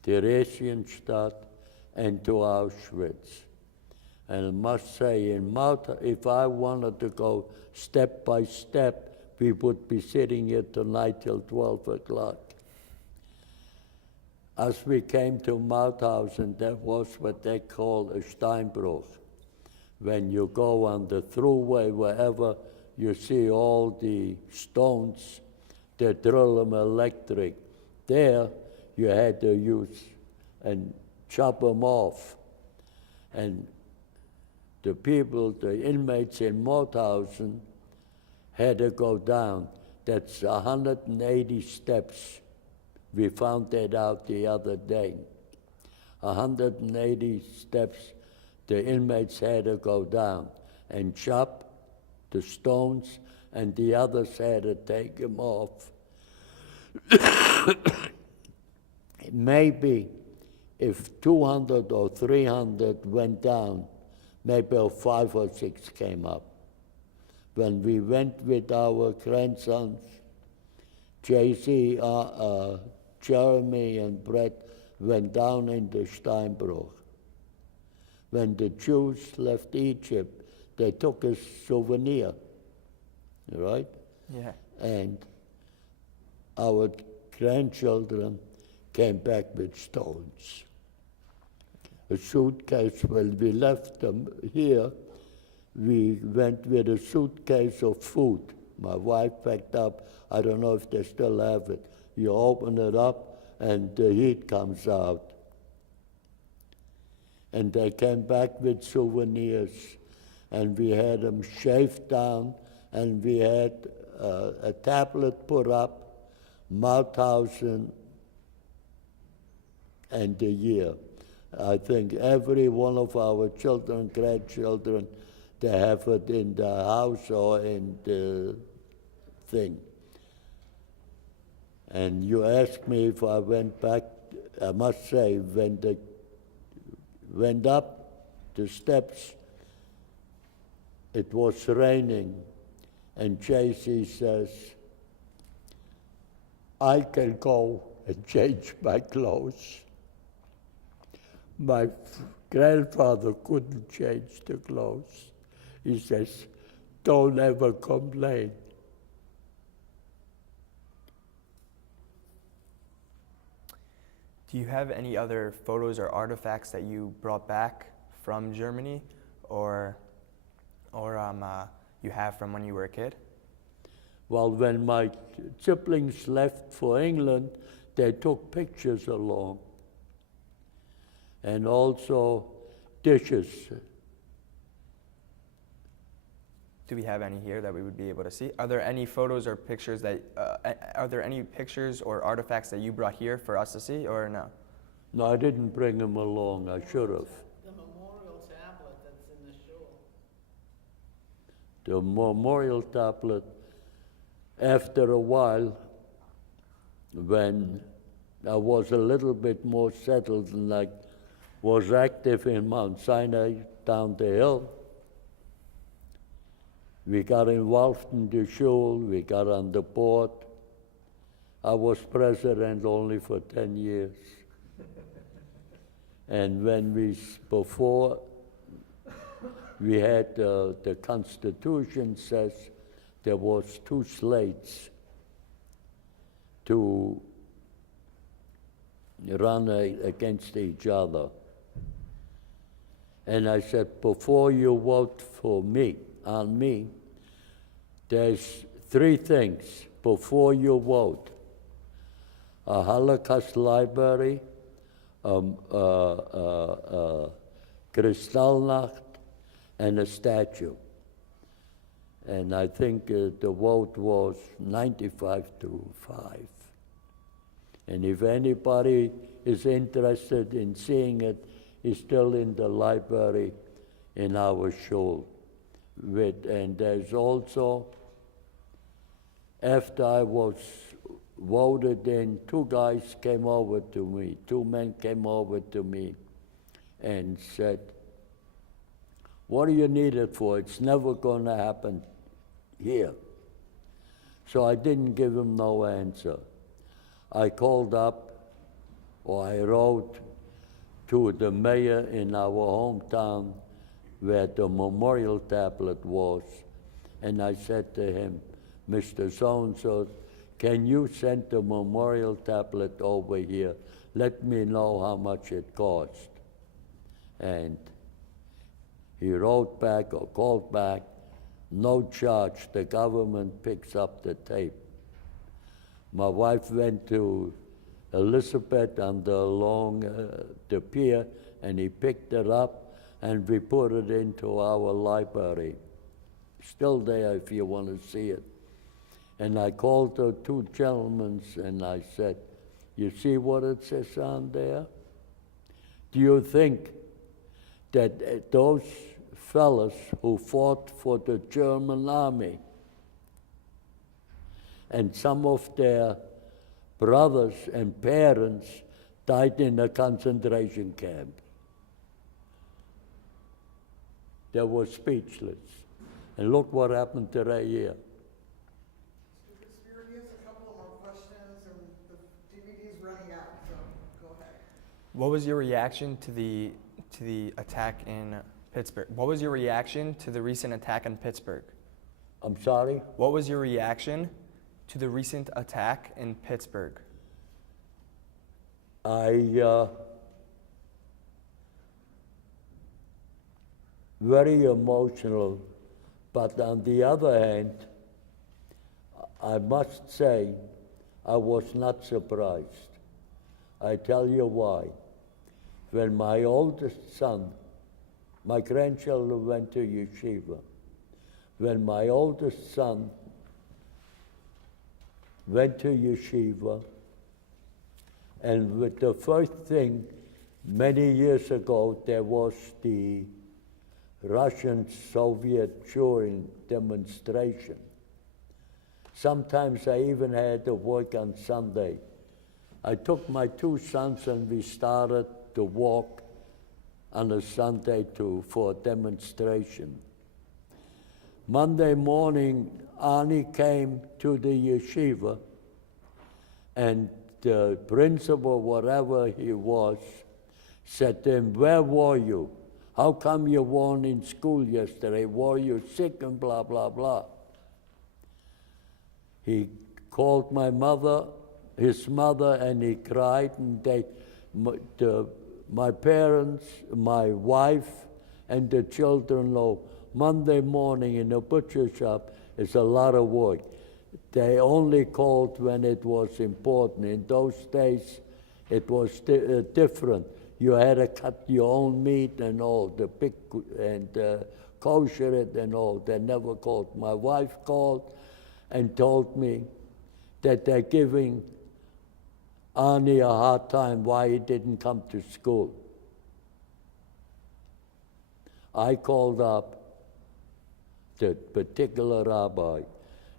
Theresienstadt and to Auschwitz. And I must say, in Malta, if I wanted to go step by step, we would be sitting here tonight till 12 o'clock. As we came to Mauthausen, there was what they call a Steinbruch. when you go on the thruway, wherever you see all the stones, they drill them electric. There, you had to use and chop them off. And the people, the inmates in Mauthausen, had to go down. That's 180 steps. We found that out the other day. 180 steps the inmates had to go down and chop the stones, and the others had to take them off. Maybe if 200 or 300 went down, maybe 5 or 6 came up. When we went with our grandsons, JC, Jeremy and Brett went down into Steinbruch. When the Jews left Egypt, they took a souvenir, right? Yeah. And our grandchildren came back with stones. A suitcase, when we left them here, we went with a suitcase of food. My wife packed up, I don't know if they still have it. You open it up and the heat comes out. And they came back with souvenirs, and we had them shaved down, and we had a tablet put up, Mauthausen and the year. I think every one of our children, grandchildren, they have it in the house or in the thing. And you asked me if I went back, I must say, when they went up the steps, it was raining, and JC says, I can go and change my clothes. My grandfather couldn't change the clothes. He says, don't ever complain. Do you have any other photos or artifacts that you brought back from Germany, or you have from when you were a kid? Well, when my siblings left for England, they took pictures along, and also dishes. Do we have any here that we would be able to see? Are there any photos or pictures that, are there any pictures or artifacts that you brought here for us to see, or no? No, I didn't bring them along. I should have. The memorial tablet that's in the shul. The memorial tablet, after a while, when I was a little bit more settled and I was active in Mount Sinai down the hill, we got involved in the shul, we got on the board. I was president only for 10 years. And when before we had the Constitution says there was 2 slates to run against each other. And I said, before you vote for me, on me, there's 3 things before you vote: a Holocaust library, Kristallnacht, and a statue. And I think the vote was 95-5. And if anybody is interested in seeing it, it's still in the library in our shul. And there's also, after I was voted in, 2 guys came over to me, 2 men came over to me and said, what do you need it for? It's never going to happen here. So I didn't give him no answer. I called up, or I wrote to the mayor in our hometown where the memorial tablet was, and I said to him, Mr. So-and-so, can you send the memorial tablet over here? Let me know how much it cost. And He wrote back or called back, no charge, the government picks up the tape. My wife went to Elizabeth along the pier, and he picked it up, and we put it into our library. Still there if you want to see it. And I called the two gentlemen and I said, you see what it says on there? Do you think that those fellas who fought for the German army and some of their brothers and parents died in a concentration camp? They were speechless. And look what happened today here. Mr. Spier, he has a couple of more questions, and the DVD is running out, so go ahead. What was your reaction to the attack in Pittsburgh? What was your reaction to the recent attack in Pittsburgh? I'm sorry? What was your reaction to the recent attack in Pittsburgh? Very emotional, but on the other hand, I must say I was not surprised. I tell you why. When my oldest son, my grandchildren went to yeshiva, when my oldest son went to yeshiva, and with the first thing, many years ago, there was the Russian-Soviet Jewry demonstration. Sometimes I even had to work on Sunday. I took my two sons and we started to walk on a Sunday for a demonstration. Monday morning, Arnie came to the yeshiva, and the principal, whatever he was, said to him, where were you? How come you weren't in school yesterday? Were you sick and blah, blah, blah? He called my mother, his mother, and he cried, and my parents, my wife, and the children know Monday morning in a butcher shop is a lot of work. They only called when it was important. In those days, it was different. You had to cut your own meat and all, the pig and kosher it and all. They never called. My wife called and told me that they're giving Arnie a hard time why he didn't come to school. I called up the particular rabbi,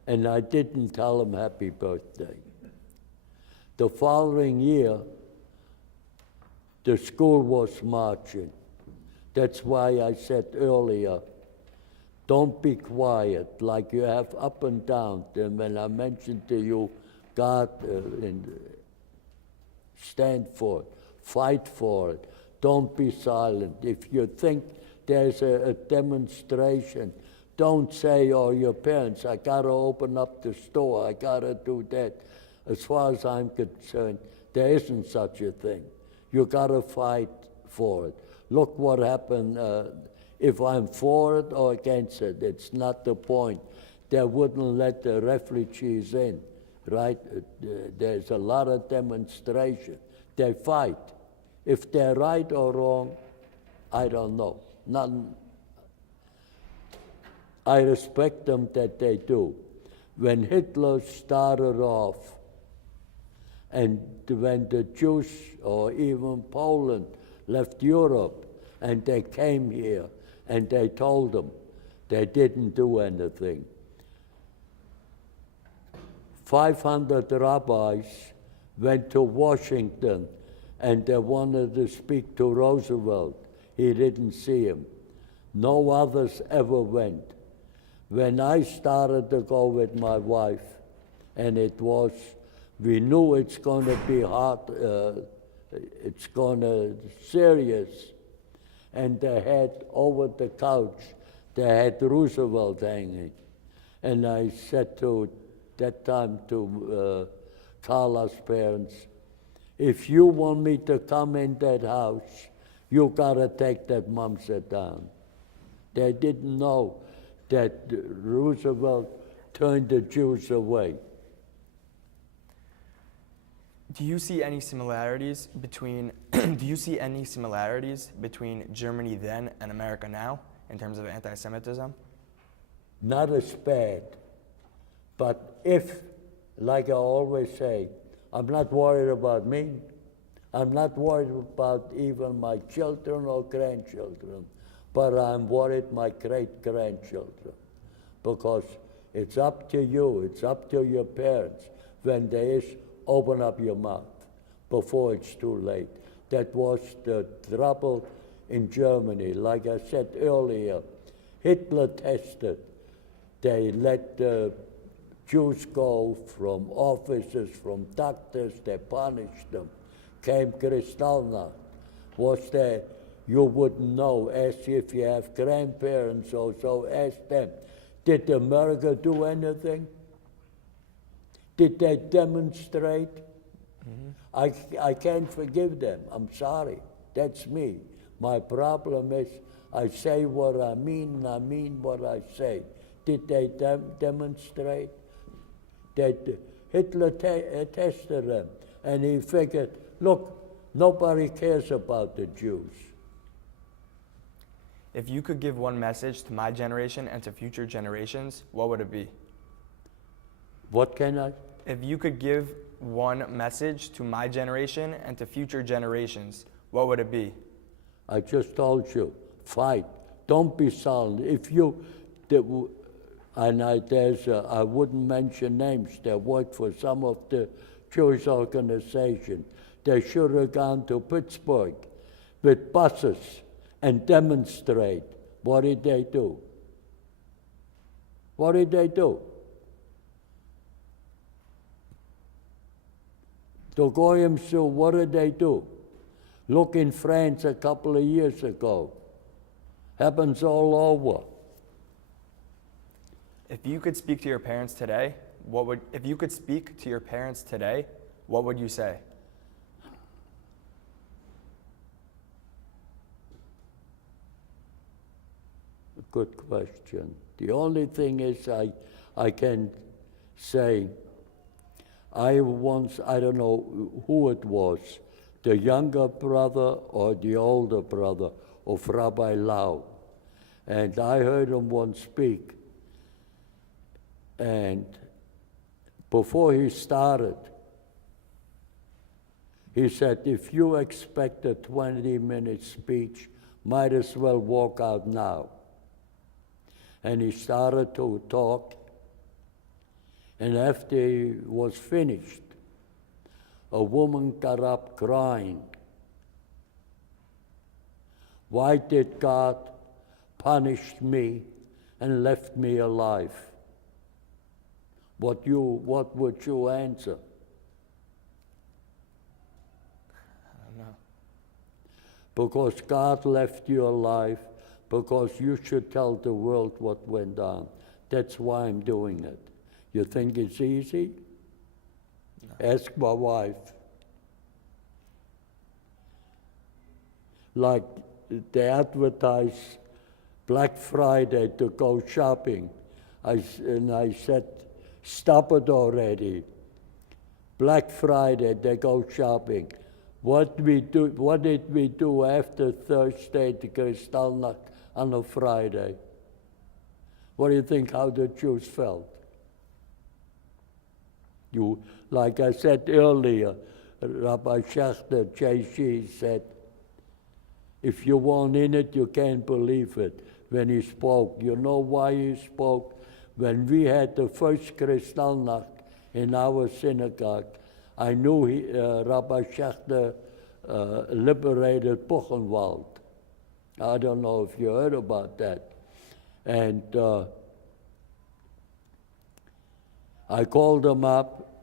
and I didn't tell him happy birthday. The following year, the school was marching. That's why I said earlier, don't be quiet, like you have up and down. And when I mentioned to you, God, stand for it, fight for it, don't be silent. If you think there's a demonstration, don't say, oh, your parents, I gotta open up the store, I gotta do that. As far as I'm concerned, there isn't such a thing. You gotta fight for it. Look what happened, if I'm for it or against it, it's not the point. They wouldn't let the refugees in, right? There's a lot of demonstration. They fight. If they're right or wrong, I don't know. I respect them that they do. When Hitler started off, and when the Jews or even Poland left Europe and they came here and they told them they didn't do anything. 500 rabbis went to Washington and they wanted to speak to Roosevelt. He didn't see him. No others ever went. When I started to go with my wife, and we knew it's going to be hard, it's going to serious, and they had over the couch, they had Roosevelt hanging. And I said that time to Carla's parents, if you want me to come in that house, you gotta take that mumser down. They didn't know that Roosevelt turned the Jews away. Do you see any similarities between do you see any similarities between Germany then and America now in terms of anti-Semitism? Not as bad, but if, like I always say, I'm not worried about me, I'm not worried about even my children or grandchildren, but I'm worried my great-grandchildren, because it's up to you, it's up to your parents. When there is, open up your mouth before it's too late. That was the trouble in Germany. Like I said earlier, Hitler tested. They let the Jews go from offices, from doctors, they punished them. Came Kristallnacht. Was there, you wouldn't know, ask if you have grandparents or so, ask them. Did America do anything? Did they demonstrate? I can't forgive them. I'm sorry. That's me. My problem is I say what I mean and I mean what I say. Did they demonstrate? That Hitler tested them and he figured, look, nobody cares about the Jews. If you could give one message to my generation and to future generations, what would it be? What can I? If you could give one message to my generation and to future generations, what would it be? I just told you, fight. Don't be silent. If you, I wouldn't mention names. They work for some of the Jewish organizations. They should have gone to Pittsburgh with buses and demonstrate. What did they do? What did they do? The Goyim Sioux, what did they do? Look in France a couple of years ago. Happens all over. If you could speak to your parents today, what would you say? Good question. The only thing is I can say, I don't know who it was, the younger brother or the older brother of Rabbi Lau. And I heard him once speak. And before he started, he said, if you expect a 20-minute speech, might as well walk out now. And he started to talk. And after he was finished, a woman got up crying. Why did God punish me and left me alive? What would you answer? I don't know. Because God left you alive, because you should tell the world what went on. That's why I'm doing it. You think it's easy? No. Ask my wife. Like they advertise Black Friday to go shopping. I said, stop it already. Black Friday, they go shopping. What did we do after Thursday, the Kristallnacht, on a Friday? What do you think how the Jews felt? Like I said earlier, Rabbi Schachter, J.C. said, if you weren't in it, you can't believe it. When he spoke, you know why he spoke? When we had the first Kristallnacht in our synagogue, I knew Rabbi Schachter liberated Buchenwald. I don't know if you heard about that. And I called him up